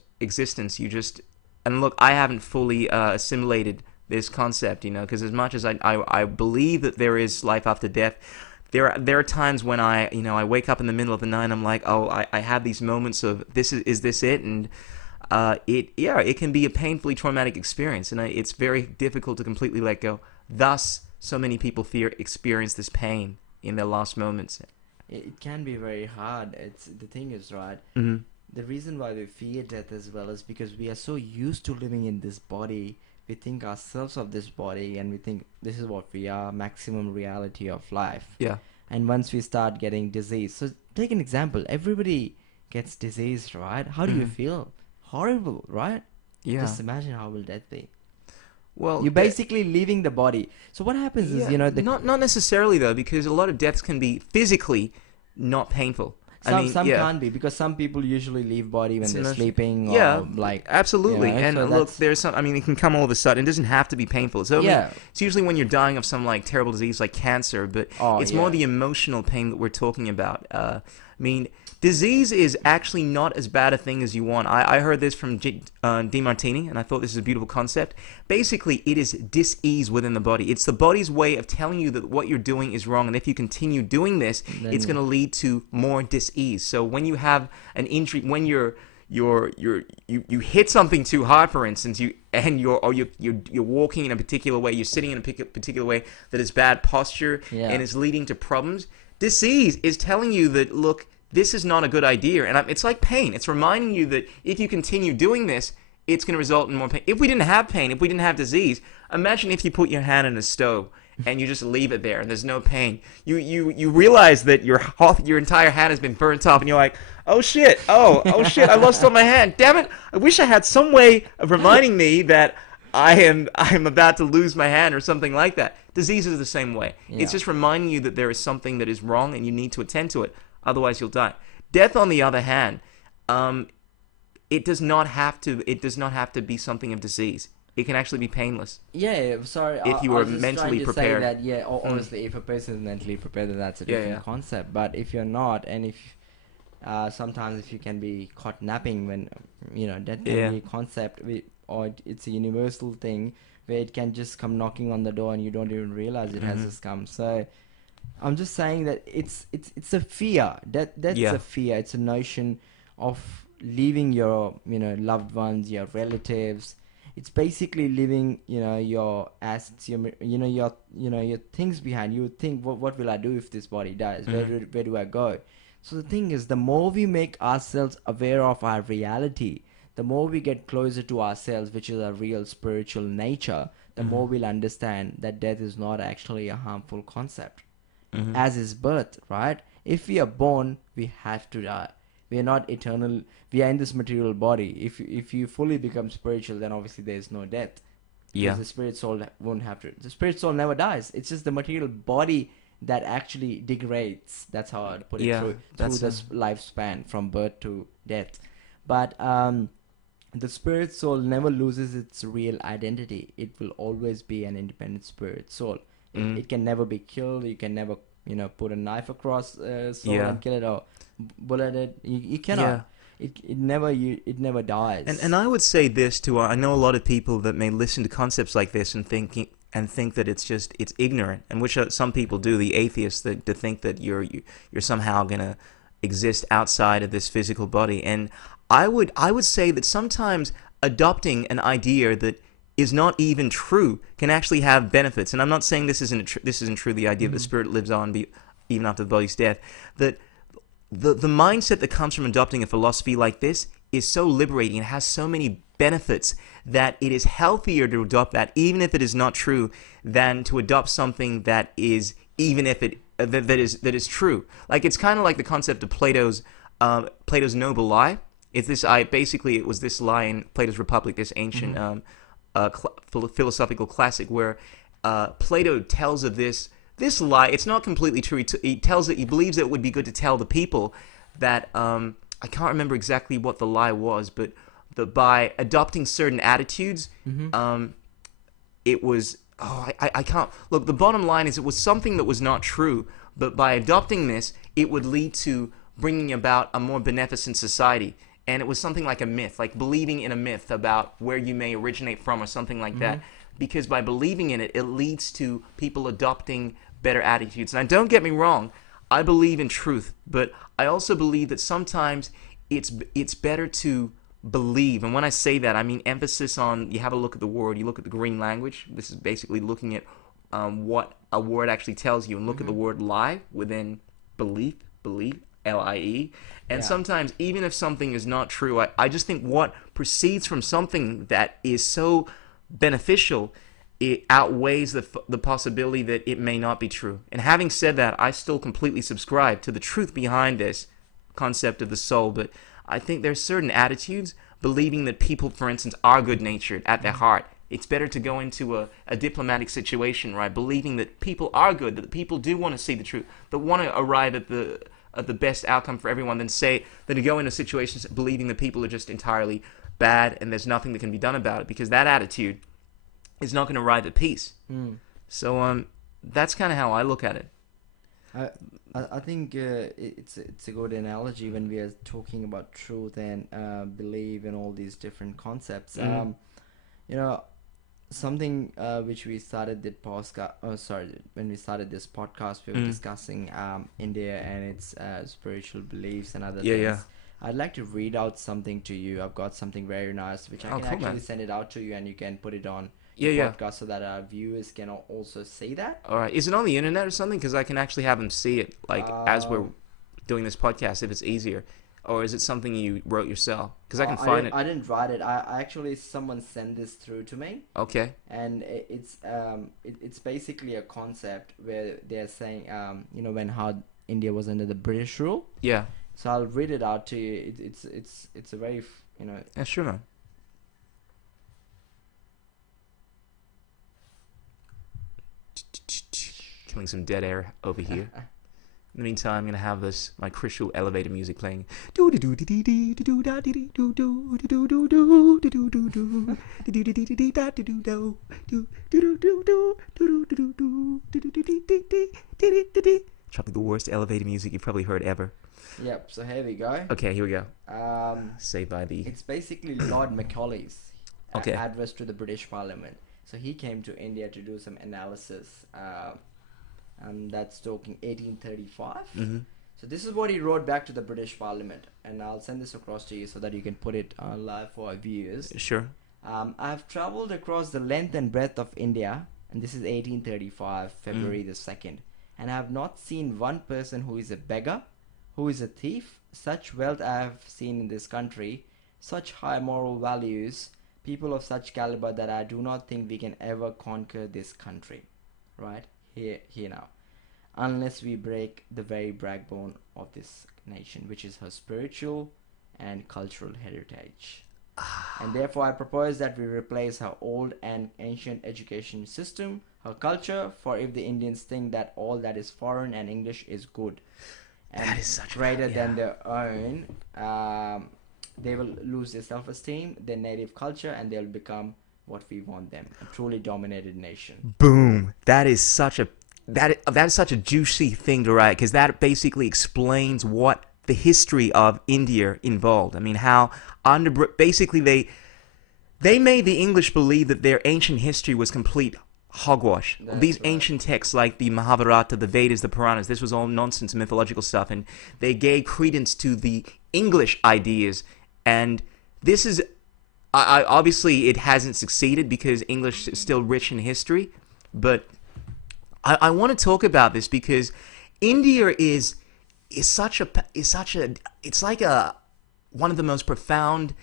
you just... And look, I haven't fully assimilated this concept, because as much as I believe that there is life after death, there are times when I wake up in the middle of the night and I'm like, I have these moments of is this it? And it can be a painfully traumatic experience, and it's very difficult to completely let go. Thus, so many people experience this pain in their last moments. It can be very hard. The thing is, right, the reason why we fear death as well is because we are so used to living in this body. We think ourselves of this body, and we think this is what we are, maximum reality of life. Yeah. And once we start getting disease, so take an example, everybody gets disease, right? How do you feel? Horrible, right? Yeah. Just imagine how will death be. Well, you're basically leaving the body. So what happens is, not necessarily though, because a lot of deaths can be physically not painful. Some can't be, because some people usually leave body when they're sleeping. Or absolutely. And so look, there's some. I mean, it can come all of a sudden. It doesn't have to be painful. So it's usually when you're dying of some terrible disease like cancer, but it's more the emotional pain that we're talking about. I mean, disease is actually not as bad a thing as you want. I heard this from DeMartini, and I thought this is a beautiful concept. Basically, it is dis-ease within the body. It's the body's way of telling you that what you're doing is wrong, and if you continue doing this, it's going to lead to more dis-ease. So when you have an injury, when you hit something too hard, for instance, you're walking in a particular way, you're sitting in a particular way that is bad posture and is leading to problems. Dis-ease is telling you that, look, this is not a good idea, and it's like pain. It's reminding you that if you continue doing this, it's going to result in more pain. If we didn't have pain, if we didn't have disease, imagine if you put your hand in a stove and you just leave it there and there's no pain. You realize that your entire hand has been burnt up, and you're like, oh shit, I lost all my hand. Damn it! I wish I had some way of reminding me that I'm about to lose my hand or something like that. Diseases are the same way. Yeah. It's just reminding you that there is something that is wrong and you need to attend to it. Otherwise, you'll die. Death, on the other hand, it does not have to be something of disease. It can actually be painless. Yeah, sorry. If you I were was just mentally trying to prepared. say that, yeah, obviously, if a person is mentally prepared, then that's a different concept. But if you're not, and if sometimes if you can be caught napping, when that can be a concept, or it's a universal thing where it can just come knocking on the door and you don't even realize it has just come. So I'm just saying that it's a fear. That's a fear. It's a notion of leaving your loved ones, your relatives. It's basically leaving your assets, your things behind. You would think, what will I do if this body dies? Where do I go? So the thing is, the more we make ourselves aware of our reality, the more we get closer to ourselves, which is our real spiritual nature, the more we'll understand that death is not actually a harmful concept. As is birth, right? If we are born, we have to die. We are not eternal. We are in this material body. If you fully become spiritual, then obviously there is no death. Because the spirit soul won't have to. The spirit soul never dies. It's just the material body that actually degrades. That's how I'd put it through this lifespan from birth to death. But the spirit soul never loses its real identity. It will always be an independent spirit soul. It can never be killed. You can never put a knife across soul and kill it, or bullet it. You cannot. It never dies. And I would say this too. I know a lot of people that may listen to concepts like this and think that it's ignorant, and which some people do. The atheists that to think that you're somehow gonna exist outside of this physical body. And I would say that sometimes adopting an idea that is not even true can actually have benefits. And I'm not saying this isn't true. The idea that the spirit lives on even after the body's death. That the mindset that comes from adopting a philosophy like this is so liberating. It has so many benefits that it is healthier to adopt that, even if it is not true, than to adopt something that is, even if it that is true. Like, it's kind of like the concept of Plato's noble lie. It's this basically it was this lie in Plato's Republic, this ancient philosophical classic, where Plato tells of this lie. It's not completely true. He tells it. He believes it would be good to tell the people that I can't remember exactly what the lie was, but by adopting certain attitudes, it was. I can't look. The bottom line is it was something that was not true, but by adopting this, it would lead to bringing about a more beneficent society. And it was something like a myth, like believing in a myth about where you may originate from or something like that. Because by believing in it, it leads to people adopting better attitudes. And don't get me wrong, I believe in truth, but I also believe that sometimes it's better to believe. And when I say that, I mean emphasis on, you have a look at the word, you look at the green language. This is basically looking at what a word actually tells you, and look at the word lie within belief, L-I-E. And sometimes, even if something is not true, I just think what proceeds from something that is so beneficial, it outweighs the possibility that it may not be true. And having said that, I still completely subscribe to the truth behind this concept of the soul, but I think there's certain attitudes, believing that people, for instance, are good-natured at their heart. It's better to go into a diplomatic situation, right, believing that people are good, that people do want to see the truth, that want to arrive at the best outcome for everyone, than to go into situations believing that people are just entirely bad and there's nothing that can be done about it, because that attitude is not going to arrive at peace. So that's kind of how I look at it. I think it's a good analogy when we are talking about truth and belief and all these different concepts. Something which we started the podcast. When we started this podcast, we were discussing India and its spiritual beliefs and other things. Yeah. I'd like to read out something to you. I've got something very nice, which I can actually send it out to you, and you can put it on your podcast so that our viewers can also see that. All right. Is it on the internet or something? Because I can actually have them see it, like, as we're doing this podcast, if it's easier. Or is it something you wrote yourself? Because I can find it. I didn't write it. I actually, someone sent this through to me. Okay. And it's basically a concept where they're saying, when how India was under the British rule. Yeah. So I'll read it out to you. It's a very, Yeah, sure, man. killing some dead air over here. In the meantime, I'm gonna have my crystal elevator music playing. It's probably the worst elevator music you've probably heard ever. Yep. So here we go. Okay, here we go. Saved by the. It's basically Lord Macaulay's Okay. address to the British Parliament. So he came to India to do some analysis. That's talking 1835. So this is what he wrote back to the British Parliament, and I'll send this across to you so that you can put it on live for our viewers. Sure. I have travelled across the length and breadth of India, and this is 1835, February the 2nd, and I have not seen one person who is a beggar, who is a thief. Such wealth I have seen in this country, such high moral values, people of such caliber that I do not think we can ever conquer this country. Right? Here now. Unless we break the very backbone of this nation, which is her spiritual and cultural heritage. And therefore I propose that we replace her old and ancient education system, her culture, for if the Indians think that all that is foreign and English is good and That is such greater than their own, they will lose their self-esteem, their native culture, and they'll become what we want them, a truly dominated nation. Boom. That is such a juicy thing to write, because that basically explains what the history of India involved. I mean, how basically they made the English believe that their ancient history was complete hogwash. These ancient texts like the Mahabharata, the Vedas, the Puranas, this was all nonsense mythological stuff, and they gave credence to the English ideas. And this is obviously it hasn't succeeded because English is still rich in history, but I want to talk about this because India is like one of the most profound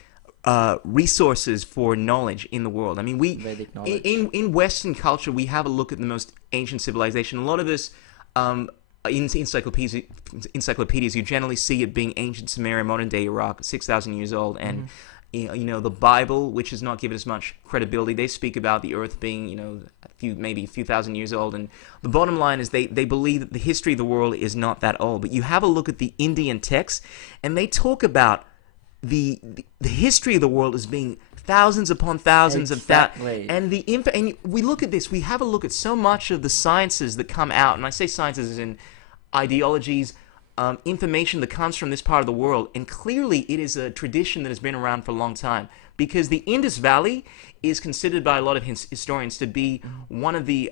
resources for knowledge in the world. I mean, Vedic knowledge. in Western culture, we have a look at the most ancient civilization. A lot of us in encyclopedias, you generally see it being ancient Sumeria, modern day Iraq, 6,000 years old, and you know, the Bible, which is not given as much credibility, they speak about the Earth being, you know, maybe a few thousand years old. And the bottom line is they believe that the history of the world is not that old. But you have a look at the Indian texts, and they talk about the history of the world as being thousands upon thousands Exactly. and we look at this. We have a look at so much of the sciences that come out, and I say sciences as in ideologies. Information that comes from this part of the world, and clearly it is a tradition that has been around for a long time, because the Indus Valley is considered by a lot of historians to be one of the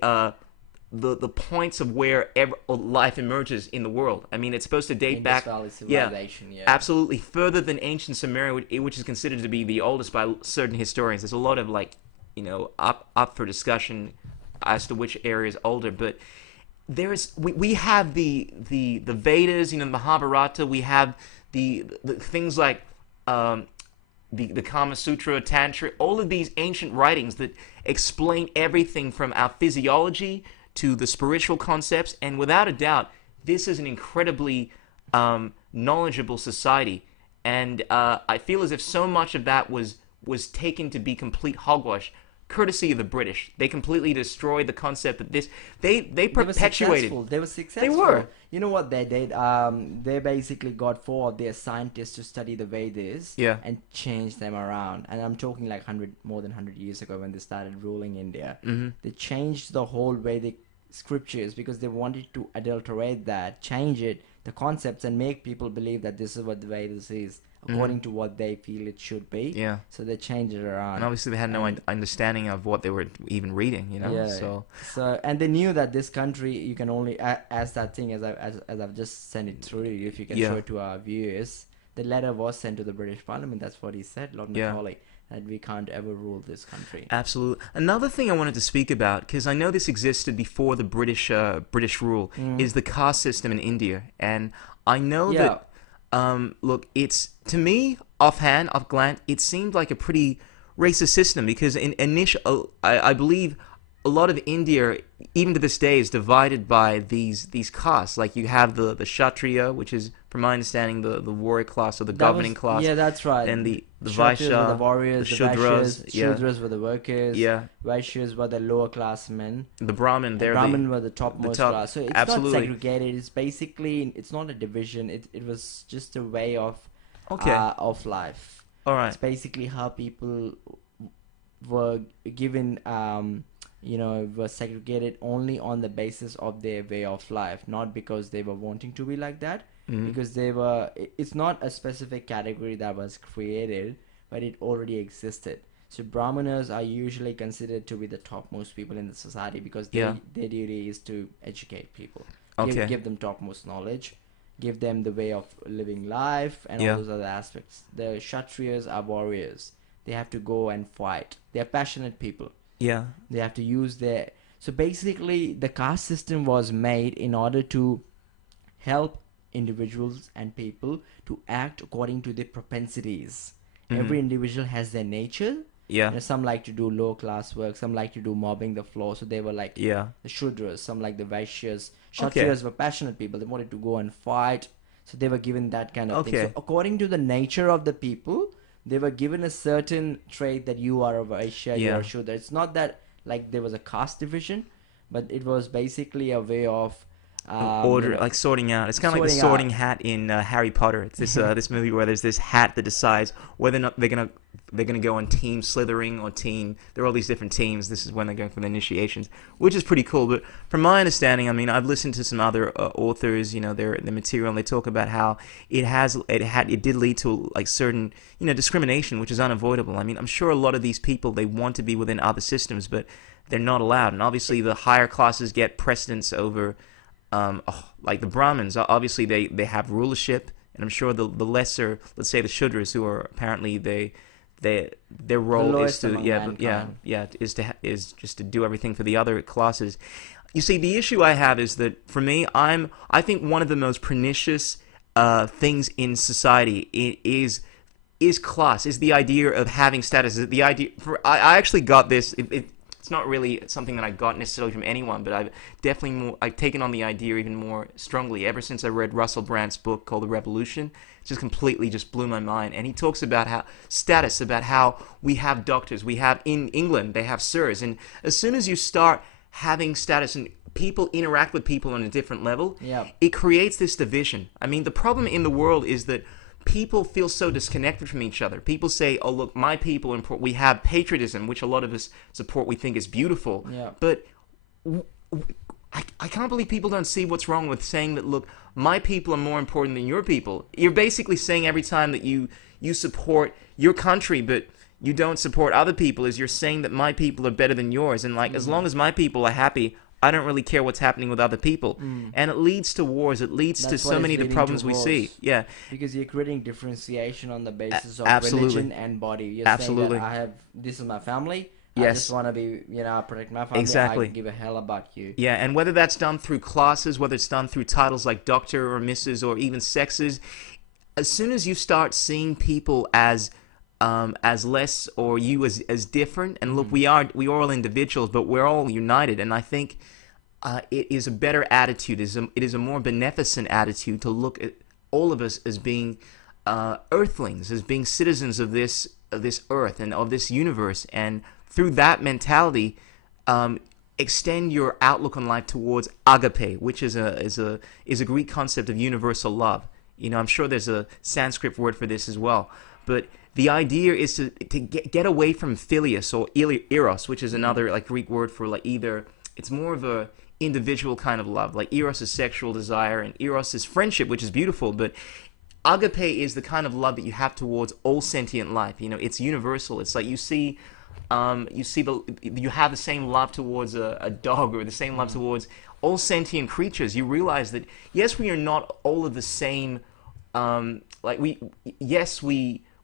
points of where life emerges in the world. I mean, it's supposed to date Indus back, Valley civilization, yeah. absolutely, further than ancient Sumeria, which is considered to be the oldest by certain historians. There's a lot of up for discussion as to which area is older, but we have the Vedas, you know, the Mahabharata. We have the things like the Kama Sutra, Tantra, all of these ancient writings that explain everything from our physiology to the spiritual concepts. And without a doubt, this is an incredibly knowledgeable society. And I feel as if so much of that was taken to be complete hogwash, courtesy of the British. They completely destroyed the concept that they perpetuated. They were successful. They were. You know what they did? They basically got 4 of their scientists to study the Vedas and change them around. And I'm talking like more than 100 years ago when they started ruling India. They changed the whole Vedic scriptures because they wanted to adulterate that, change it, the concepts, and make people believe that this is what the Vedas is, according to what they feel it should be. Yeah. So they changed it around. And obviously they had no understanding of what they were even reading, you know. Yeah. So and they knew that this country, you can only as that thing as I've just sent it through you, if you can show it to our viewers. The letter was sent to the British Parliament. That's what he said, Lord Macaulay, that we can't ever rule this country. Absolutely. Another thing I wanted to speak about, because I know this existed before the British rule, is the caste system in India, and I know that. Look, it's, to me, off glance, it seemed like a pretty racist system, because I believe a lot of India, even to this day, is divided by these castes. Like you have the Kshatriya, which is from my understanding, the warrior class or the That governing was, class. yeah, that's right. Then the Kshatriyas were the Vaishya, warriors, the the Vaishyas, Shudras, yeah. Shudras were the workers, Yeah. Vaishyas were the lower class men, The Brahmin, and they're Brahmin were the topmost top- class. So it's absolutely. not segregated. It's basically, it's not a division. It was just a way Okay. of life. All right. It's basically how people were given, were segregated only on the basis of their way of life, not because they were wanting to be like that. Mhm. Because it's not a specific category that was created, but it already existed. So Brahmanas are usually considered to be the topmost people in the society because Yeah. their duty is to educate people, Okay. give them topmost knowledge, give them the way of living life, and Yeah. all those other aspects. The Kshatriyas are warriors. They have to go and fight. They are passionate people. Yeah. They have to use their... So basically, the caste system was made in order to help individuals and people to act according to their propensities. Mhm. Every individual has their nature. Yeah. Some like to do low class work, some like to do mobbing the floor. So they were like Yeah. the Shudras, some like the Vaishyas. Okay. Kshatriyas were passionate people. They wanted to go and fight. So they were given that kind of thing. Okay. So according to the nature of the people, they were given a certain trait that you are a Vaishya, you Yeah. are a Shudra. It's not that like there was a caste division, but it was basically a way of Order, like sorting out. It's kind of like the sorting sorting hat in Harry Potter. It's this this movie where there's this hat that decides whether or not they're gonna go on Team Slytherin or Team. There are all these different teams. This is when they're going for the initiations, which is pretty cool. But from my understanding, I mean, I've listened to some other authors, their material, and they talk about how it did lead to like certain discrimination, which is unavoidable. I mean, I'm sure a lot of these people, they want to be within other systems, but they're not allowed. And obviously, the higher classes get precedence over. Like the Brahmins, obviously they have rulership, and I'm sure the lesser, let's say the Shudras, who are apparently their role is to is just to do everything for the other classes. You see, the issue I have is that for me, I think one of the most pernicious things in society is class, is the idea of having status. The idea I actually got this. It's not really something that I got necessarily from anyone, but I've taken on the idea even more strongly ever since I read Russell Brandt's book called The Revolution. It just completely just blew my mind. And he talks about how status, about how we have doctors, we have in England, they have sirs. And as soon as you start having status and people interact with people on a different level, it creates this division. I mean, the problem in the world is that people feel so disconnected from each other. People say, oh, look, my people, we have patriotism, which a lot of us support, we think is beautiful. Yeah. But I can't believe people don't see what's wrong with saying that, look, my people are more important than your people. You're basically saying every time that you support your country, but you don't support other people, is you're saying that my people are better than yours. And as long as my people are happy, I don't really care what's happening with other people. And it leads to wars. It leads to so many of the problems we see. Yeah. Because you're creating differentiation on the basis of absolutely. religion and body. You're Absolutely. saying that this is my family. Yes. I just want to be, protect my family. Exactly. I can give a hell about you. Yeah, and whether that's done through classes, whether it's done through titles like Doctor or Mrs. or even sexes, as soon as you start seeing people as less, or you as different, and look, we are all individuals, but we're all united, and I think it is a better attitude. It is a more beneficent attitude to look at all of us as being earthlings, as being citizens of this earth and of this universe, and through that mentality, extend your outlook on life towards agape, which is a Greek concept of universal love. I'm sure there's a Sanskrit word for this as well, but the idea is to get away from philius or eros, which is another like Greek word for like either. It's more of a individual kind of love. Like eros is sexual desire, and eros is friendship, which is beautiful. But agape is the kind of love that you have towards all sentient life. It's universal. It's like you have the same love towards a dog, or the same love towards all sentient creatures. You realize that yes, we are not all of the same.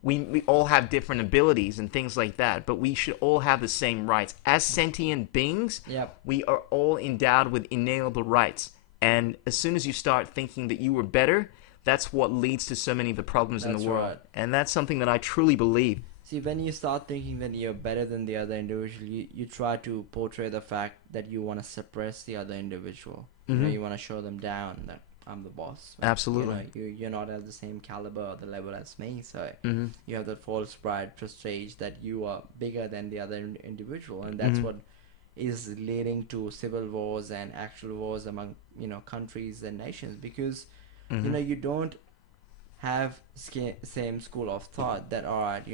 We all have different abilities and things like that, but we should all have the same rights. As sentient beings, we are all endowed with inalienable rights. And as soon as you start thinking that you are better, that's what leads to so many of the problems in the world. Right. And that's something that I truly believe. See, when you start thinking that you're better than the other individual, you try to portray the fact that you want to suppress the other individual. You want to show them down, that I'm the boss. Absolutely. You're not at the same caliber or the level as me, so Mm-hmm. you have that false pride, prestige that you are bigger than the other individual, and that's Mhm. what is leading to civil wars and actual wars among countries and nations, because Mhm. you don't have same school of thought that, all right,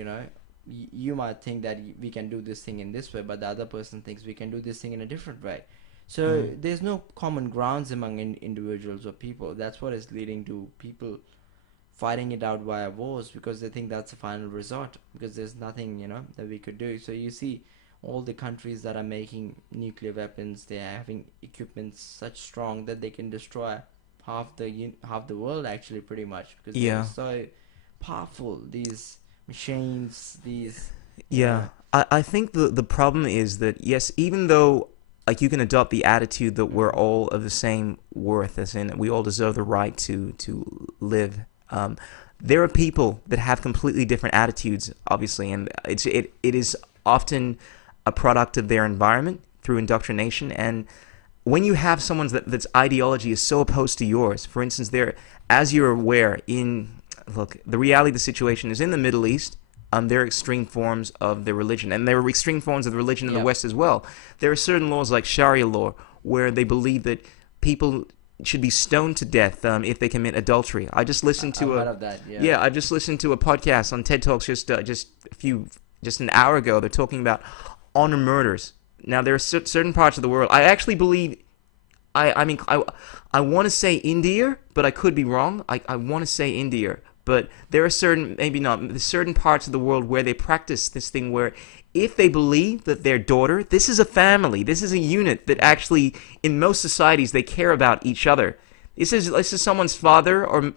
you might think that we can do this thing in this way, but the other person thinks we can do this thing in a different way. So Mhm. there's no common grounds among individuals or people. That's what is leading to people fighting it out via wars, because they think that's the final resort, because there's nothing that we could do. So you see all the countries that are making nuclear weapons, they are having equipment such strong that they can destroy half the world, actually, pretty much, because they're Yeah. so powerful, these machines, these Yeah. I think the problem is that, yes, even though like you can adopt the attitude that we're all of the same worth, as in we all deserve the right to live. There are people that have completely different attitudes, obviously, and it is often a product of their environment through indoctrination. And when you have someone's that's ideology is so opposed to yours, for instance, there, as you're aware, the reality of the situation is in the Middle East. There are extreme forms of the religion, and there are extreme forms of the religion in the Yep. West as well. There are certain laws like Sharia law where they believe that people should be stoned to death if they commit adultery. I just listened to I've heard of that. I just listened to a podcast on TED Talks just an hour ago. They're talking about honor murders. Now there are certain parts of the world. I actually believe. I want to say India, but I could be wrong. I want to say India, but there are certain parts of the world where they practice this thing where if they believe that their daughter, this is a family, this is a unit that actually, in most societies, they care about each other. This is someone's father, or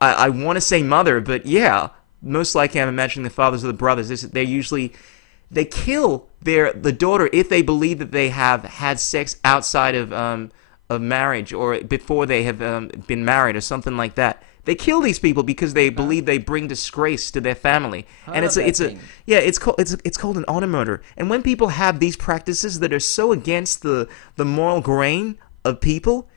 I want to say mother, but yeah, most likely I'm imagining the fathers or the brothers. They kill the daughter if they believe that they have had sex outside of marriage or before they have been married or something like that. They kill these people because they believe they bring disgrace to their family, and it's called an honor murder. And when people have these practices that are so against the moral grain of people,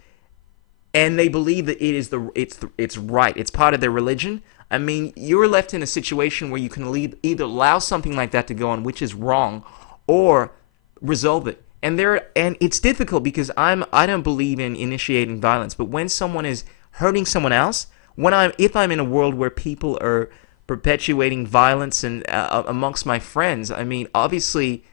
and they believe that it's right, it's part of their religion. I mean, you're left in a situation where you can either allow something like that to go on, which is wrong, or resolve it. And it's difficult because I don't believe in initiating violence. But when someone is hurting someone else, if I'm in a world where people are perpetuating violence and amongst my friends, I mean, obviously,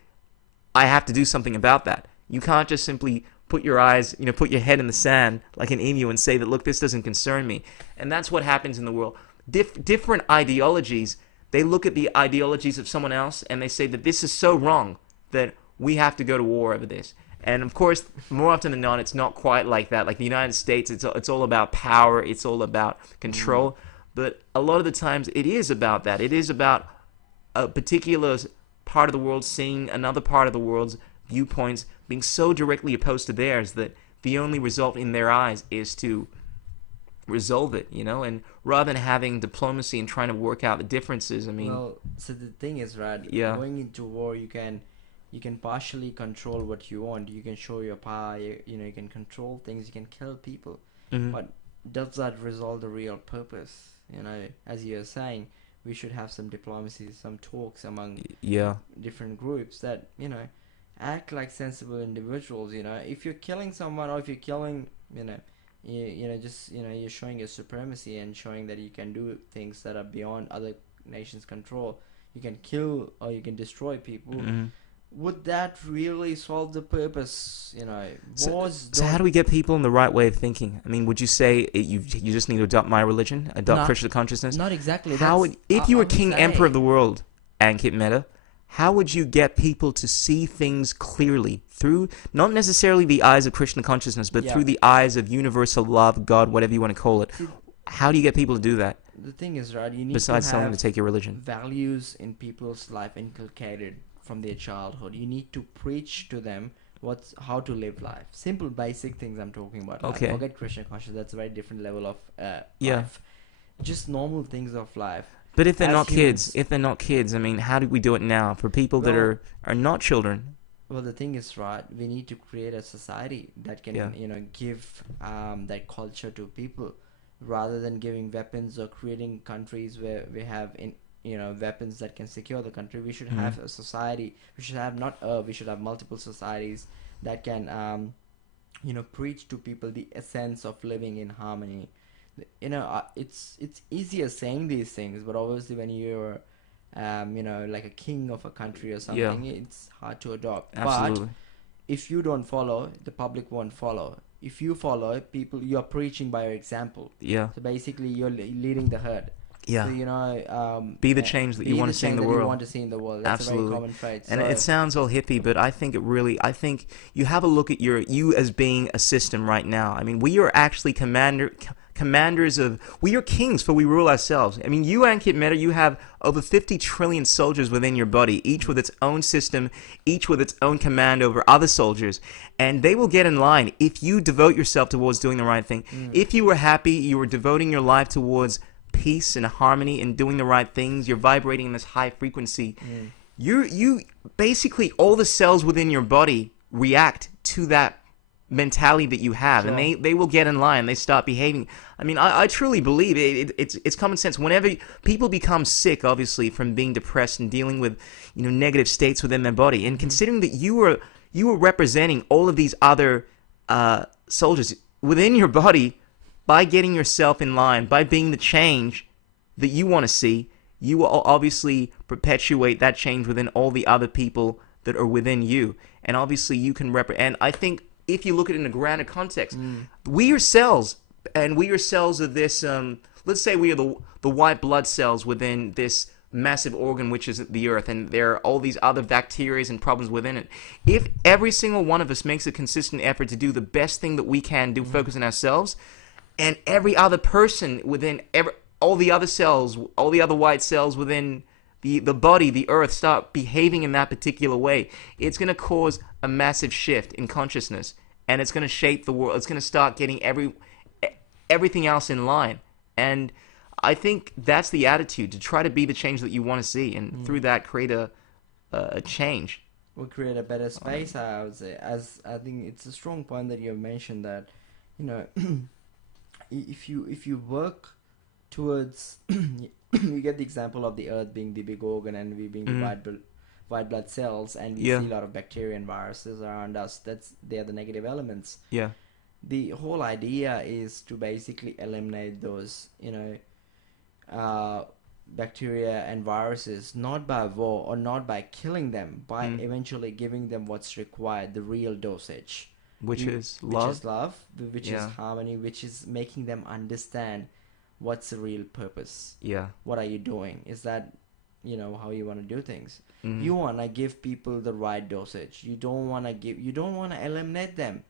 I have to do something about that. You can't just simply put your head in the sand like an emu and say that, look, this doesn't concern me. And that's what happens in the world. Different ideologies, they look at the ideologies of someone else and they say that this is so wrong that we have to go to war over this. And of course, more often than not, it's not quite like that. Like the United States, it's all about power, it's all about control. But a lot of the times, it is about that. It is about a particular part of the world seeing another part of the world's viewpoints being so directly opposed to theirs that the only result in their eyes is to resolve it, and rather than having diplomacy and trying to work out the differences, I mean... Well, so the thing is, right, Yeah. going into war, you can partially control what you want. You can show your power, you can control things, you can kill people. Mhm. But does that resolve the real purpose? As you're saying, we should have some diplomacy, some talks among Yeah. different groups that, act like sensible individuals. If you're killing someone, or if you're killing, you're showing your supremacy and showing that you can do things that are beyond other nations' control. You can kill or you can destroy people. Mm-hmm. Would that really solve the purpose? Wars. So how do we get people in the right way of thinking? I mean, would you say you just need to adopt my religion, adopt Krishna consciousness? Not exactly. If you were king emperor of the world, Ankit Mehta, how would you get people to see things clearly through not necessarily the eyes of Krishna consciousness, but through the eyes of universal love, God, whatever you want to call it? How do you get people to do that? The thing is, right, you need besides to telling have them to take your religion. values in people's life inculcated from their childhood. You need to preach to them how to live life. Simple, basic things I'm talking about. Okay. Like, forget Krishna consciousness. That's a very different level of Yeah. life. Just normal things of life. But if they're As not humans- kids, I mean, how do we do it now for people that Well- are not children? Well, the thing is, right, we need to create a society that can, Yeah. give that culture to people, rather than giving weapons or creating countries where we have weapons that can secure the country. We should have a society. We should have not we should have multiple societies that can preach to people the essence of living in harmony. It's easier saying these things, but obviously when you're like a king of a country or something, it's hard to adopt. Absolutely. But if you don't follow, the public won't follow. If you follow, people, you're preaching by your example. Yeah. So basically, you're leading the herd. Yeah. So be the change that you want to see in the world. You want to see in the world. That's Absolutely. a very common trait. And it sounds all hippie, but I think you have a look at you as being a system right now. I mean, we are actually commanders of, we are kings, for we rule ourselves. I mean, you, Ankit Mehta, you have over 50 trillion soldiers within your body, each with its own system, each with its own command over other soldiers, and they will get in line if you devote yourself towards doing the right thing. If you were happy, you were devoting your life towards peace and harmony and doing the right things, you're vibrating in this high frequency, you basically, all the cells within your body react to that mentality that you have, Sure. and they will get in line. They start behaving. I mean, I truly believe it's common sense. Whenever people become sick, obviously, from being depressed and dealing with negative states within their body, and considering that you were representing all of these other soldiers within your body, by getting yourself in line, by being the change that you want to see, you will obviously perpetuate that change within all the other people that are within you, and obviously you can and I think, if you look at it in a grander context, we are cells, and we are cells of this, let's say we are the white blood cells within this massive organ, which is the earth, and there are all these other bacteria and problems within it. If every single one of us makes a consistent effort to do the best thing that we can do, focus on ourselves, and every other person within all the other cells, all the other white cells within the body, the earth, start behaving in that particular way, it's going to cause a massive shift in consciousness, and it's going to shape the world. It's going to start getting everything else in line. And I think that's the attitude, to try to be the change that you want to see, and through that create a change. We'll create a better space, I would say. As I think it's a strong point that you have mentioned, that if you work towards you get the example of the earth being the big organ, and we being the white blood cells, and we see a lot of bacteria and viruses around us. They are the negative elements. Yeah. The whole idea is to basically eliminate those bacteria and viruses, not by war or not by killing them, by eventually giving them what's required, the real dosage, which is love, which is harmony, which is making them understand what's the real purpose. What are you doing? Is that how you want to do things? You want to give people the right dosage. You don't want to eliminate them.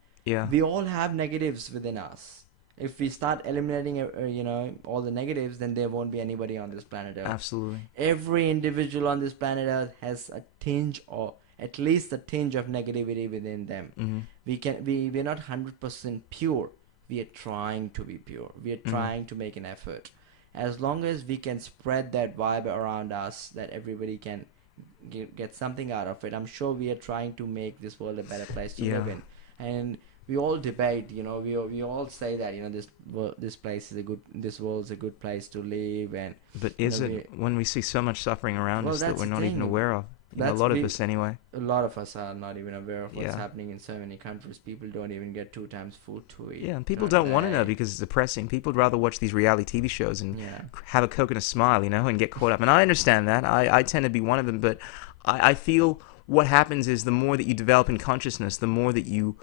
We all have negatives within us. If we start eliminating all the negatives, then there won't be anybody on this planet Earth. Absolutely. Every individual on this planet Earth has a tinge, or at least a tinge, of negativity within them. We're not 100% pure. We are trying to be pure. We are trying to make an effort. As long as we can spread that vibe around us, that everybody can get something out of it, I'm sure we are trying to make this world a better place to live in. And we all debate, we all say that, this place is this world's a good place to live, but is it, when we see so much suffering around us that we're not even aware of? A lot of us anyway. A lot of us are not even aware of what's happening in so many countries. People don't even get 2 times food to eat. Yeah, and people don't want to know because it's depressing. People would rather watch these reality TV shows and have a Coke and a smile, and get caught up. And I understand that. I tend to be one of them, but I feel what happens is, the more that you develop in consciousness, the more that you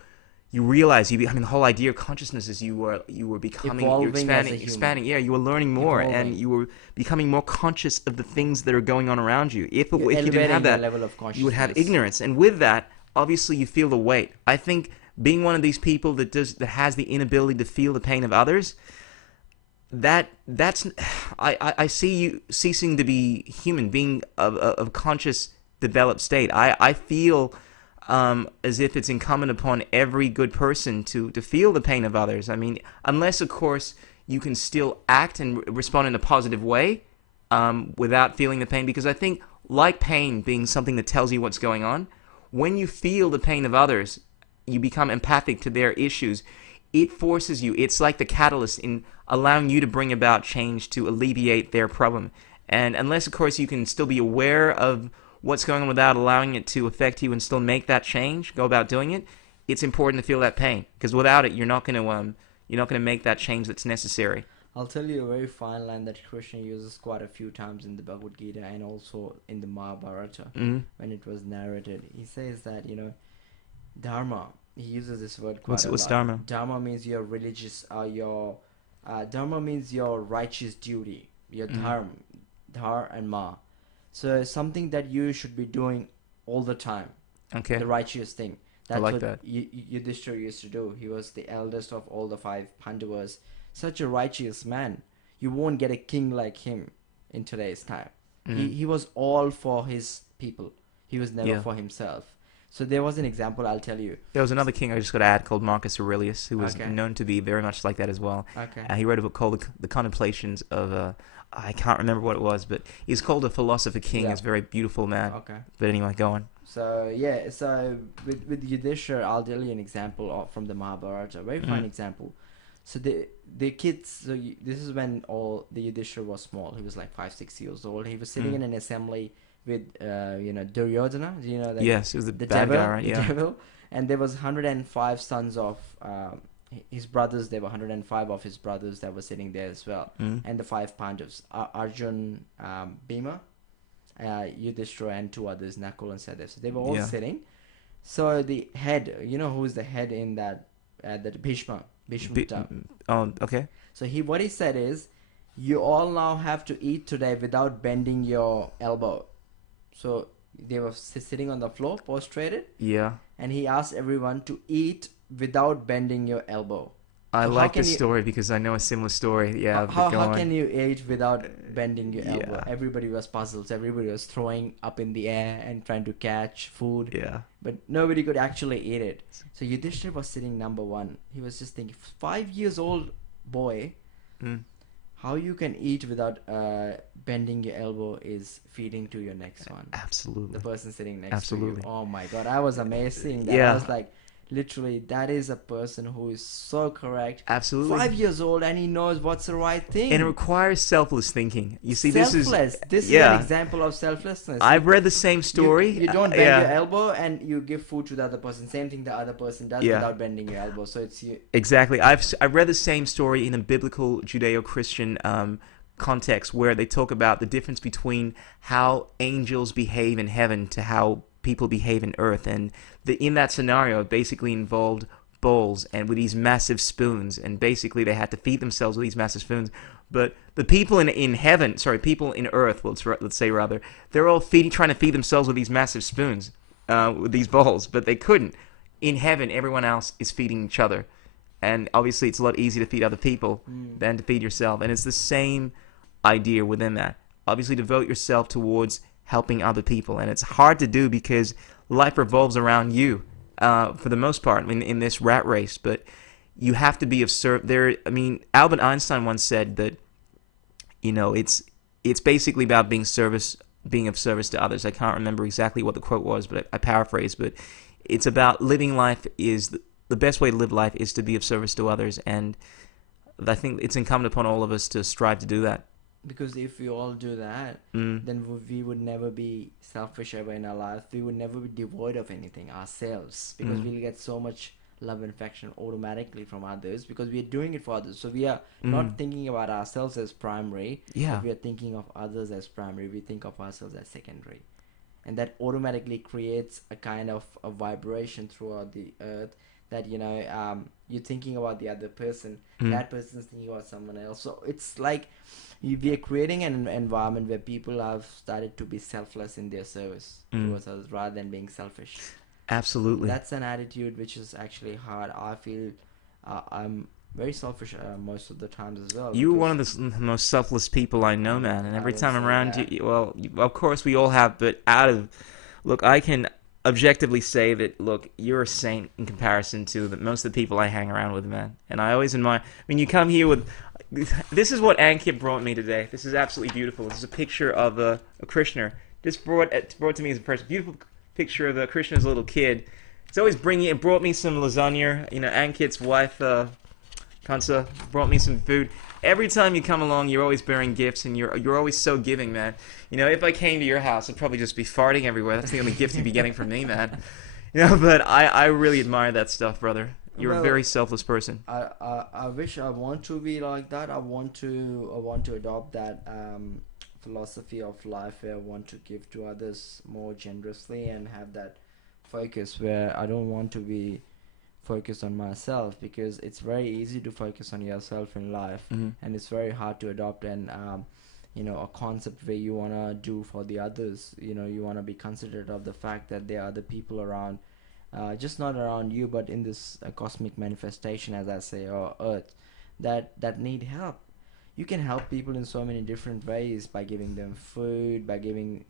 realize the whole idea of consciousness is you were becoming, you're expanding. Yeah, you were learning more, and you were becoming more conscious of the things that are going on around you. If you didn't have that, level of you would have ignorance, and with that, obviously, you feel the weight. I think being one of these people that has the inability to feel the pain of others, that's I see you ceasing to be human, being of conscious, developed state. I feel as if it's incumbent upon every good person to feel the pain of others. I mean, unless, of course, you can still act and respond in a positive way without feeling the pain. Because I think, like pain being something that tells you what's going on, when you feel the pain of others, you become empathic to their issues. It forces you. It's like the catalyst in allowing you to bring about change to alleviate their problem. And unless, of course, you can still be aware of what's going on without allowing it to affect you and still make that change, go about doing it, it's important to feel that pain. Because without it, you're not going to make that change that's necessary. I'll tell you a very fine line that Krishna uses quite a few times in the Bhagavad Gita and also in the Mahabharata when it was narrated. He says that, dharma. He uses this word quite a lot. What's dharma? Dharma means your religious, dharma means your righteous duty, your dharma, dhar and ma. So something that you should be doing all the time. Okay. The righteous thing. That's I like what that. Yudhishthira used to do. He was the eldest of all the 5 Pandavas. Such a righteous man. You won't get a king like him in today's time. He was all for his people. He was never for himself. So there was an example I'll tell you. There was another king I just got to add called Marcus Aurelius, who was known to be very much like that as well. Okay. He wrote a book called The Contemplations of, I can't remember what it was, but he's called a philosopher king. Yeah. He's a very beautiful man. Okay. But anyway, go on. So with Yudhishthira, I'll tell you an example from the Mahabharata. A very fine example. So the kids. So this is when all the Yudhishthira was small. He was like 5-6 years old. He was sitting in an assembly with Duryodhana. Do you know that? Yes, it was the bad devil, guy, right? the Yeah. devil. And there was 105 sons of his brothers. There were 105 of his brothers that were sitting there as well. And the 5 Pandavas: Arjun, Bhima, Yudhishthira, and 2 others, Nakul and Sadev. So they were all sitting. So the head, who is the head in that Bhishma. Oh, okay. So what he said is, you all now have to eat today without bending your elbow. So they were sitting on the floor, prostrated. Yeah. And he asked everyone to eat without bending your elbow. I So like this story because I know a similar story. Yeah. How go on. can you eat without bending your elbow? Yeah. Everybody was puzzled. Everybody was throwing up in the air and trying to catch food. Yeah. But nobody could actually eat it. So Yudhishthira was sitting number 1. He was just thinking, 5 years old boy, how you can eat without bending your elbow is feeding to your next one. Absolutely. The person sitting next Absolutely. to you. Oh my God, I was amazed seeing that. Yeah. I was like, literally, that is a person who is so correct. Absolutely. 5 years old and he knows what's the right thing. And it requires selfless thinking. You see, Selfless. This is an example of selflessness. I've read the same story. You don't bend your elbow and you give food to the other person. Same thing the other person does without bending your elbow. So it's you. Exactly. I've read the same story in a biblical Judeo-Christian context where they talk about the difference between how angels behave in heaven to how people behave in earth, and in that scenario it basically involved bowls and with these massive spoons, and basically they had to feed themselves with these massive spoons. But the people in heaven, people in earth, let's say rather, they're all trying to feed themselves with these massive spoons, with these bowls, but they couldn't. In heaven, everyone else is feeding each other, and obviously it's a lot easier to feed other people than to feed yourself, and it's the same idea within that. Obviously, devote yourself towards helping other people, and it's hard to do because life revolves around you for the most part in this rat race, but you have to be of service. Albert Einstein once said that it's basically about being of service to others. I can't remember exactly what the quote was, but I paraphrase, but it's about living life. Is the best way to live life is to be of service to others, and I think it's incumbent upon all of us to strive to do that. Because if we all do that, then we would never be selfish ever in our life. We would never be devoid of anything ourselves, because we'll get so much love and affection automatically from others because we are doing it for others. So we are not thinking about ourselves as primary. Yeah. We are thinking of others as primary. We think of ourselves as secondary. And that automatically creates a kind of a vibration throughout the earth that, you're thinking about the other person. That person's thinking about someone else. So it's like we are creating an environment where people have started to be selfless in their service towards others rather than being selfish. Absolutely. That's an attitude which is actually hard. I feel I'm very selfish most of the times as well. You're one of the most selfless people I know, man. And every time I'm around you, of course we all have, but look, I can objectively say that, look, you're a saint in comparison to most of the people I hang around with, man. And I always admire, you come here with, this is what Ankit brought me today. This is absolutely beautiful. This is a picture of a Krishna. Just brought to me as a person. Beautiful picture of Krishna as a little kid. It's always brought me some lasagna. You know, Ankit's wife, Kansa, brought me some food. Every time you come along, you're always bearing gifts, and you're always so giving, man. You know, if I came to your house, I'd probably just be farting everywhere. That's the only gift you'd be getting from me, man. You know, but I really admire that stuff, brother. You're a very selfless person. I wish I want to be like that. I want to adopt that philosophy of life where I want to give to others more generously and have that focus where I don't want to be focused on myself, because it's very easy to focus on yourself in life, and it's very hard to adopt and a concept where you want to do for the others. You know, you want to be considerate of the fact that there are other people around, just not around you, but in this cosmic manifestation, as I say, or earth, that need help. You can help people in so many different ways, by giving them food, by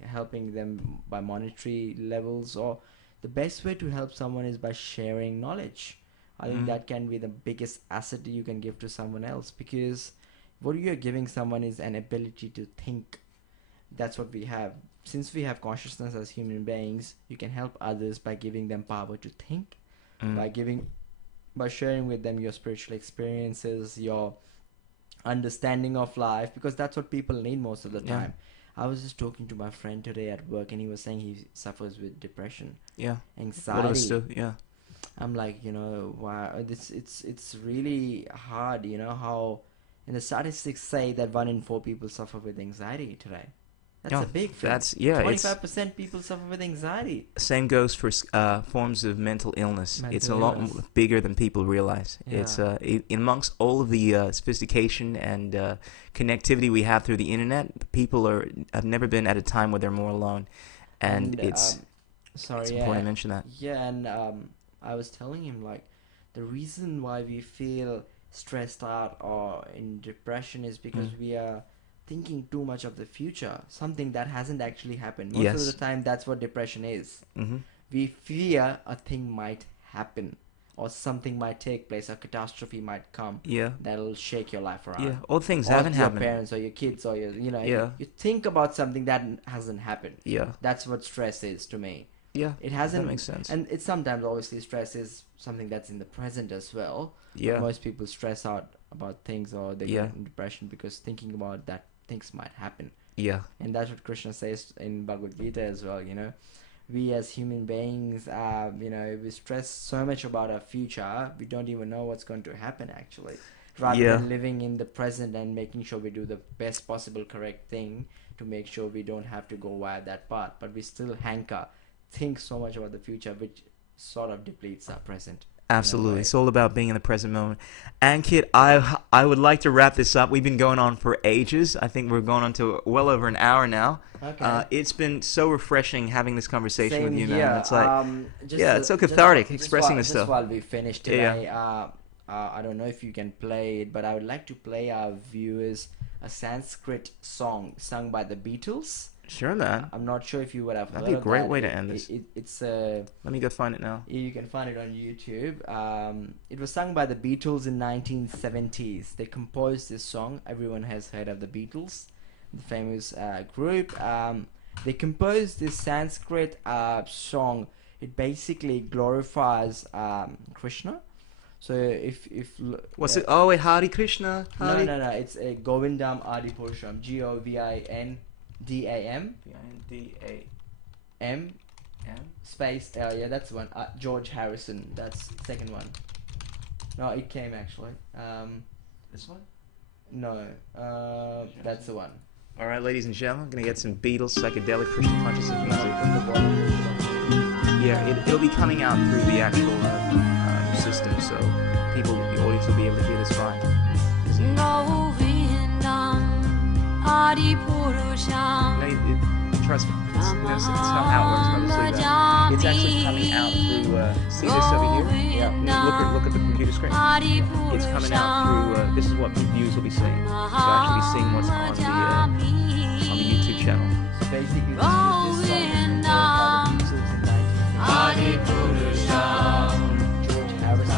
helping them by monetary levels, or the best way to help someone is by sharing knowledge. I think that can be the biggest asset you can give to someone else, because what you're giving someone is an ability to think. That's what we have. Since we have consciousness as human beings, you can help others by giving them power to think, by sharing with them your spiritual experiences, your understanding of life, because that's what people need most of the time. I was just talking to my friend today at work, and he was saying he suffers with depression, anxiety. What else do? Yeah. I'm like, wow, it's really hard. You know how, and the statistics say that 1 in 4 people suffer with anxiety today. That's a big thing. 25% people suffer with anxiety. Same goes for forms of mental illness. It's a lot bigger than people realize. Yeah. It's amongst all of the sophistication and connectivity we have through the internet, people have never been at a time where they're more alone, and it's important to mention that. Yeah, and I was telling him, like, the reason why we feel stressed out or in depression is because we are thinking too much of the future, something that hasn't actually happened. Most of the time, that's what depression is. We fear a thing might happen, or something might take place, a catastrophe might come that'll shake your life around. Yeah, all things haven't happened. Your parents or your kids or you think about something that hasn't happened. Yeah, that's what stress is to me. Yeah, it hasn't. That makes sense. And it's sometimes, obviously, stress is something that's in the present as well. Yeah, but most people stress out about things, or they get in depression because thinking about that things might happen. Yeah, and that's what Krishna says in Bhagavad Gita as well. We as human beings, we stress so much about our future, we don't even know what's going to happen actually. Rather than living in the present and making sure we do the best possible correct thing to make sure we don't have to go via that path, but we still think so much about the future, which sort of depletes our present. Absolutely. It's all about being in the present moment. Ankit, I would like to wrap this up. We've been going on for ages. I think we're going on to well over an hour now. Okay. It's been so refreshing having this conversation with you, man. It's like, it's so cathartic expressing this stuff. Just while we finish today, I don't know if you can play it, but I would like to play our viewers a Sanskrit song sung by the Beatles. Sure, man. I'm not sure if you would have heard of that. That'd be a great way to end this. It's Let me go find it now. You can find it on YouTube. It was sung by the Beatles in 1970s. They composed this song. Everyone has heard of the Beatles, the famous group. They composed this Sanskrit song. It basically glorifies Krishna. So if what's it? Oh, wait, Hare Krishna. No. It's a Govindam Adipurusham. Govindam. D-A-M space that's one. George Harrison, that's second one. No, it came actually. This one? No, that's the one. All right, ladies and gentlemen, I'm gonna get some Beatles psychedelic Christian consciousness music. Yeah, it'll be coming out through the actual system, so the audience will be able to hear this fine. Trust me, it's not how it works. I'll just leave that. It's actually coming out through. See this over here? Yeah. Look at the computer screen. It's coming out through. This is what views will be seeing. So actually seeing what's on the YouTube channel. So basically, this song George Harrison.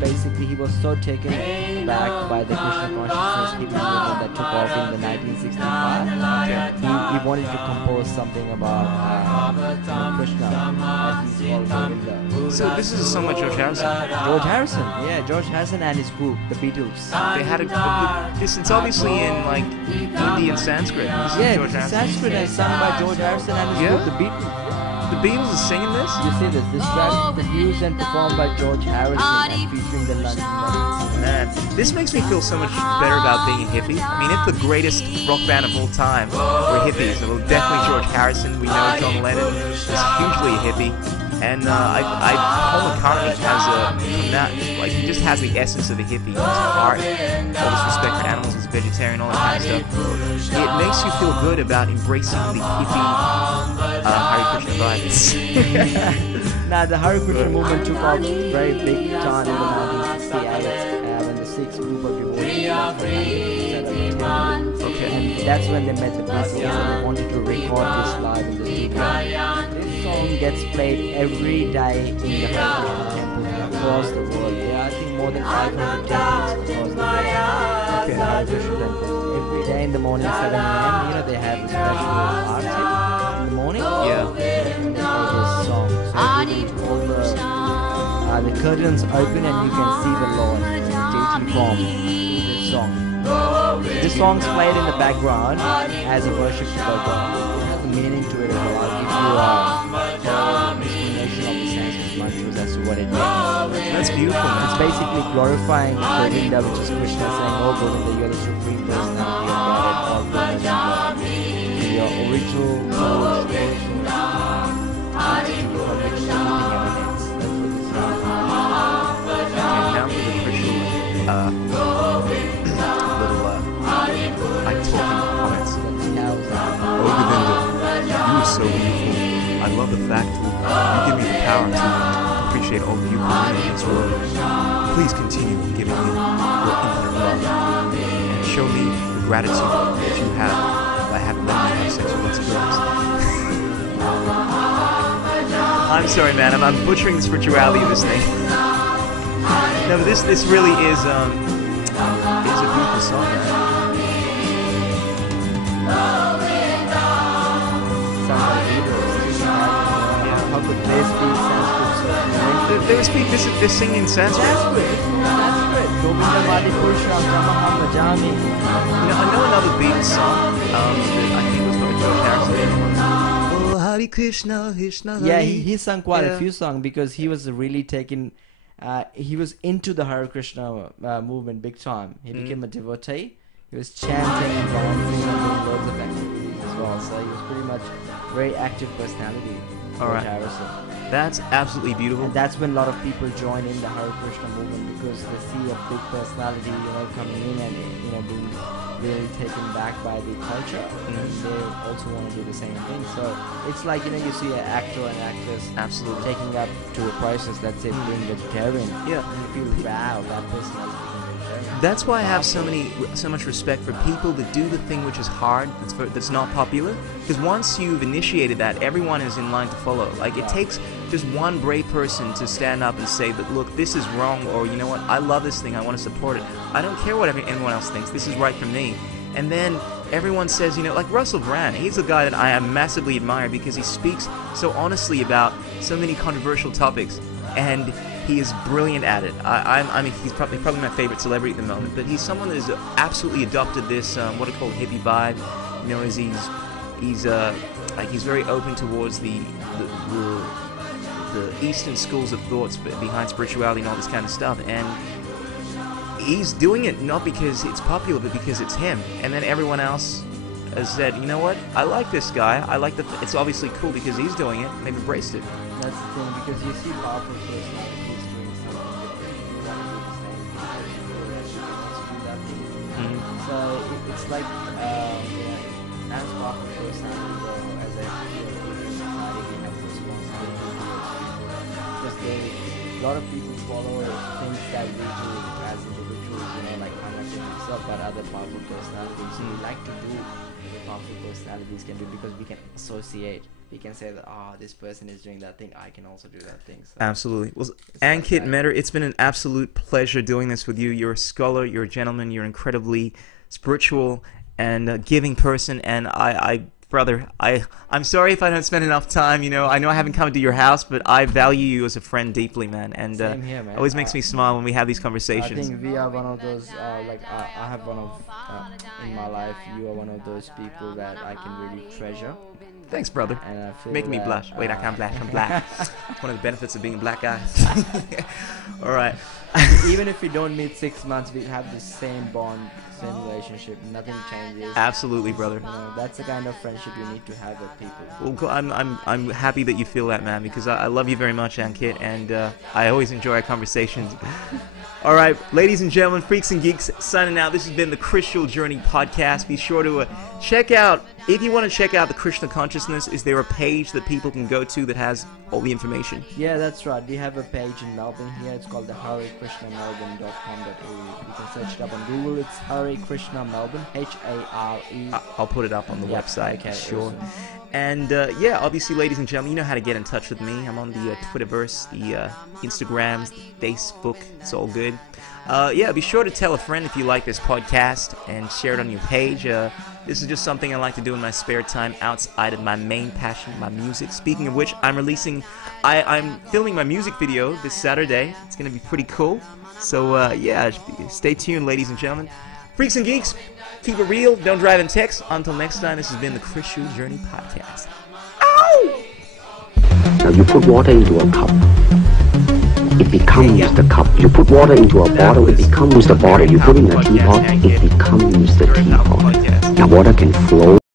Basically, he was so taken back by the Krishna consciousness movement that took off in the 1965. He wanted to compose something about Krishna, as he's called Govinda. So this is a song by George Harrison. George Harrison, yeah, George Harrison and his group, the Beatles. They had it's obviously in like Hindi and Sanskrit. This is Yeah, George this is Harrison. Sanskrit and sung by George Harrison and his Yeah? group, the Beatles. The Beatles are singing this? You see this track is produced and performed by George Harrison and featuring the London Brothers. Man, this makes me feel so much better about being a hippie. I mean, if the greatest rock band of all time were hippies, well, definitely George Harrison. We know John Lennon is hugely a hippie. And Paul McCartney has he just has the essence of a hippie. His heart, all this respect for animals, he's a vegetarian, all that kind of stuff. It makes you feel good about embracing the hippie Hare Krishna vibes. Now, the Hare Krishna movement took off very big time in the 1968 when the Sikhs group of devotees Okay. and that's when they met the Beatles and they wanted to record this live in the studio. This song gets played every day in the Hare Krishna temples across the world. There are, I think, more than 500 temples across the world. Okay. Hare Krishna temples. Every day in the morning, 7 a.m., you know, they have a special arti in the morning. Yeah. And they play this song. So all the curtains open and you can see the Lord in deity form in this song. This song's played in the background as a worship to God. It has a meaning to it as well. I'll give you an explanation of the Sanskrit mantras as to what it means. That's beautiful, man. It's basically glorifying Govinda, which is Krishna, saying, "Oh Govinda, you're the supreme personality of God, all Govinda, your original source, from which everything emanates." That's what this song is. Okay, now for the official little I'm talking comments. Oh Govinda, you are so beautiful. I love the fact that you give me the power to appreciate all that you created in this world. Please continue giving me your infinite love and show me the gratitude that you have by having let me have sexual experience. I'm sorry, man. I'm butchering the spirituality of this thing. No, but this really is a beautiful song, man. How could they speak Sanskrit so fluently? They're singing in Sanskrit. Sanskrit. Govinda Madi Purusham Tamaham Bhajami. You know, I know another Beatles song that I think was by George Harrison. Oh, Hare Krishna, Krishna Hare. Yeah, he sung quite Yeah. a few songs because he was really taken. He was into the Hare Krishna movement big time. He became a devotee. He was chanting and dancing and doing loads of activities as well. So he was pretty much very active personality. George Alright. Harrison. That's absolutely beautiful. And that's when a lot of people join in the Hare Krishna movement because they see a big personality, coming in and being really taken back by the culture, and they also want to do the same thing. So it's like you see an actor and actress Absolutely. taking up to a process, let's say being vegetarian. Yeah. And you feel wow, that person is being vegetarian. That's why I have so much respect for people that do the thing which is hard, that's not popular. Because once you've initiated that, everyone is in line to follow. Like, it takes just one brave person to stand up and say that, look, this is wrong, or you know what, I love this thing, I want to support it. I don't care what anyone else thinks, this is right for me. And then everyone says, like Russell Brand, he's a guy that I massively admire because he speaks so honestly about so many controversial topics. And he is brilliant at it. I mean, he's probably my favorite celebrity at the moment. But he's someone that has absolutely adopted this what I call hippie vibe. As he's very open towards the Eastern schools of thoughts behind spirituality and all this kind of stuff. And he's doing it not because it's popular, but because it's him. And then everyone else has said, you know what? I like this guy. I like it's obviously cool because he's doing it. And they've embraced it. That's the thing, because you see powerful personalities doing something different. You want to do the same thing. You want to do that thing. So it's like, as powerful personality, though, as a society, we have responsibility towards people. Because a lot of people follow things that we do as individuals, like how much of yourself, but other powerful personalities. So we like to do what powerful personalities can do because we can associate. We can say that, this person is doing that thing, I can also do that thing. So Absolutely. Well, Ankit Mehta, it's been an absolute pleasure doing this with you. You're a scholar, you're a gentleman, you're an incredibly spiritual and giving person, and I Brother, I'm sorry if I don't spend enough time. I know I haven't come to your house, but I value you as a friend deeply, man. And Same here, man. it always makes me smile when we have these I conversations. think we are one of those, I have one of, in my life, you are one of those people that I can really treasure. Thanks, brother. And I feel Making me that, blush. Wait, I can't blush. I'm black. It's one of the benefits of being a black guy. All right. Even if we don't meet 6 months, we have the same bond, same relationship. Nothing changes. Absolutely, brother. That's the kind of friendship you need to have with people. Well, I'm happy that you feel that, man, because I love you very much, Ankit, and I always enjoy our conversations. All right, ladies and gentlemen, freaks and geeks, signing out. This has been the Christian Journey podcast. Be sure to check out, if you want to check out the Krishna consciousness, is there a page that people can go to that has all the information? Yeah, that's right. We have a page in Melbourne here. It's called the HareKrishnaMelbourne.com.au. You can search it up on Google. It's Hare Krishna Melbourne, H-A-R-E. I'll put it up on the website, okay, sure. awesome. And yeah, obviously, ladies and gentlemen, you know how to get in touch with me. I'm on the Twitterverse, the Instagrams, the Facebook. It's all good. Yeah, be sure to tell a friend if you like this podcast and share it on your page. This is just something I like to do in my spare time outside of my main passion, my music. Speaking of which, I'm filming my music video this Saturday. It's going to be pretty cool. So yeah, stay tuned, ladies and gentlemen. Freaks and geeks, keep it real. Don't drive and text. Until next time, this has been the Christian Journey podcast. Ow! Now you put water into a cup. It becomes the cup. You put water into a bottle, it becomes the bottle. You put in a teapot, it becomes the teapot. Now water can flow.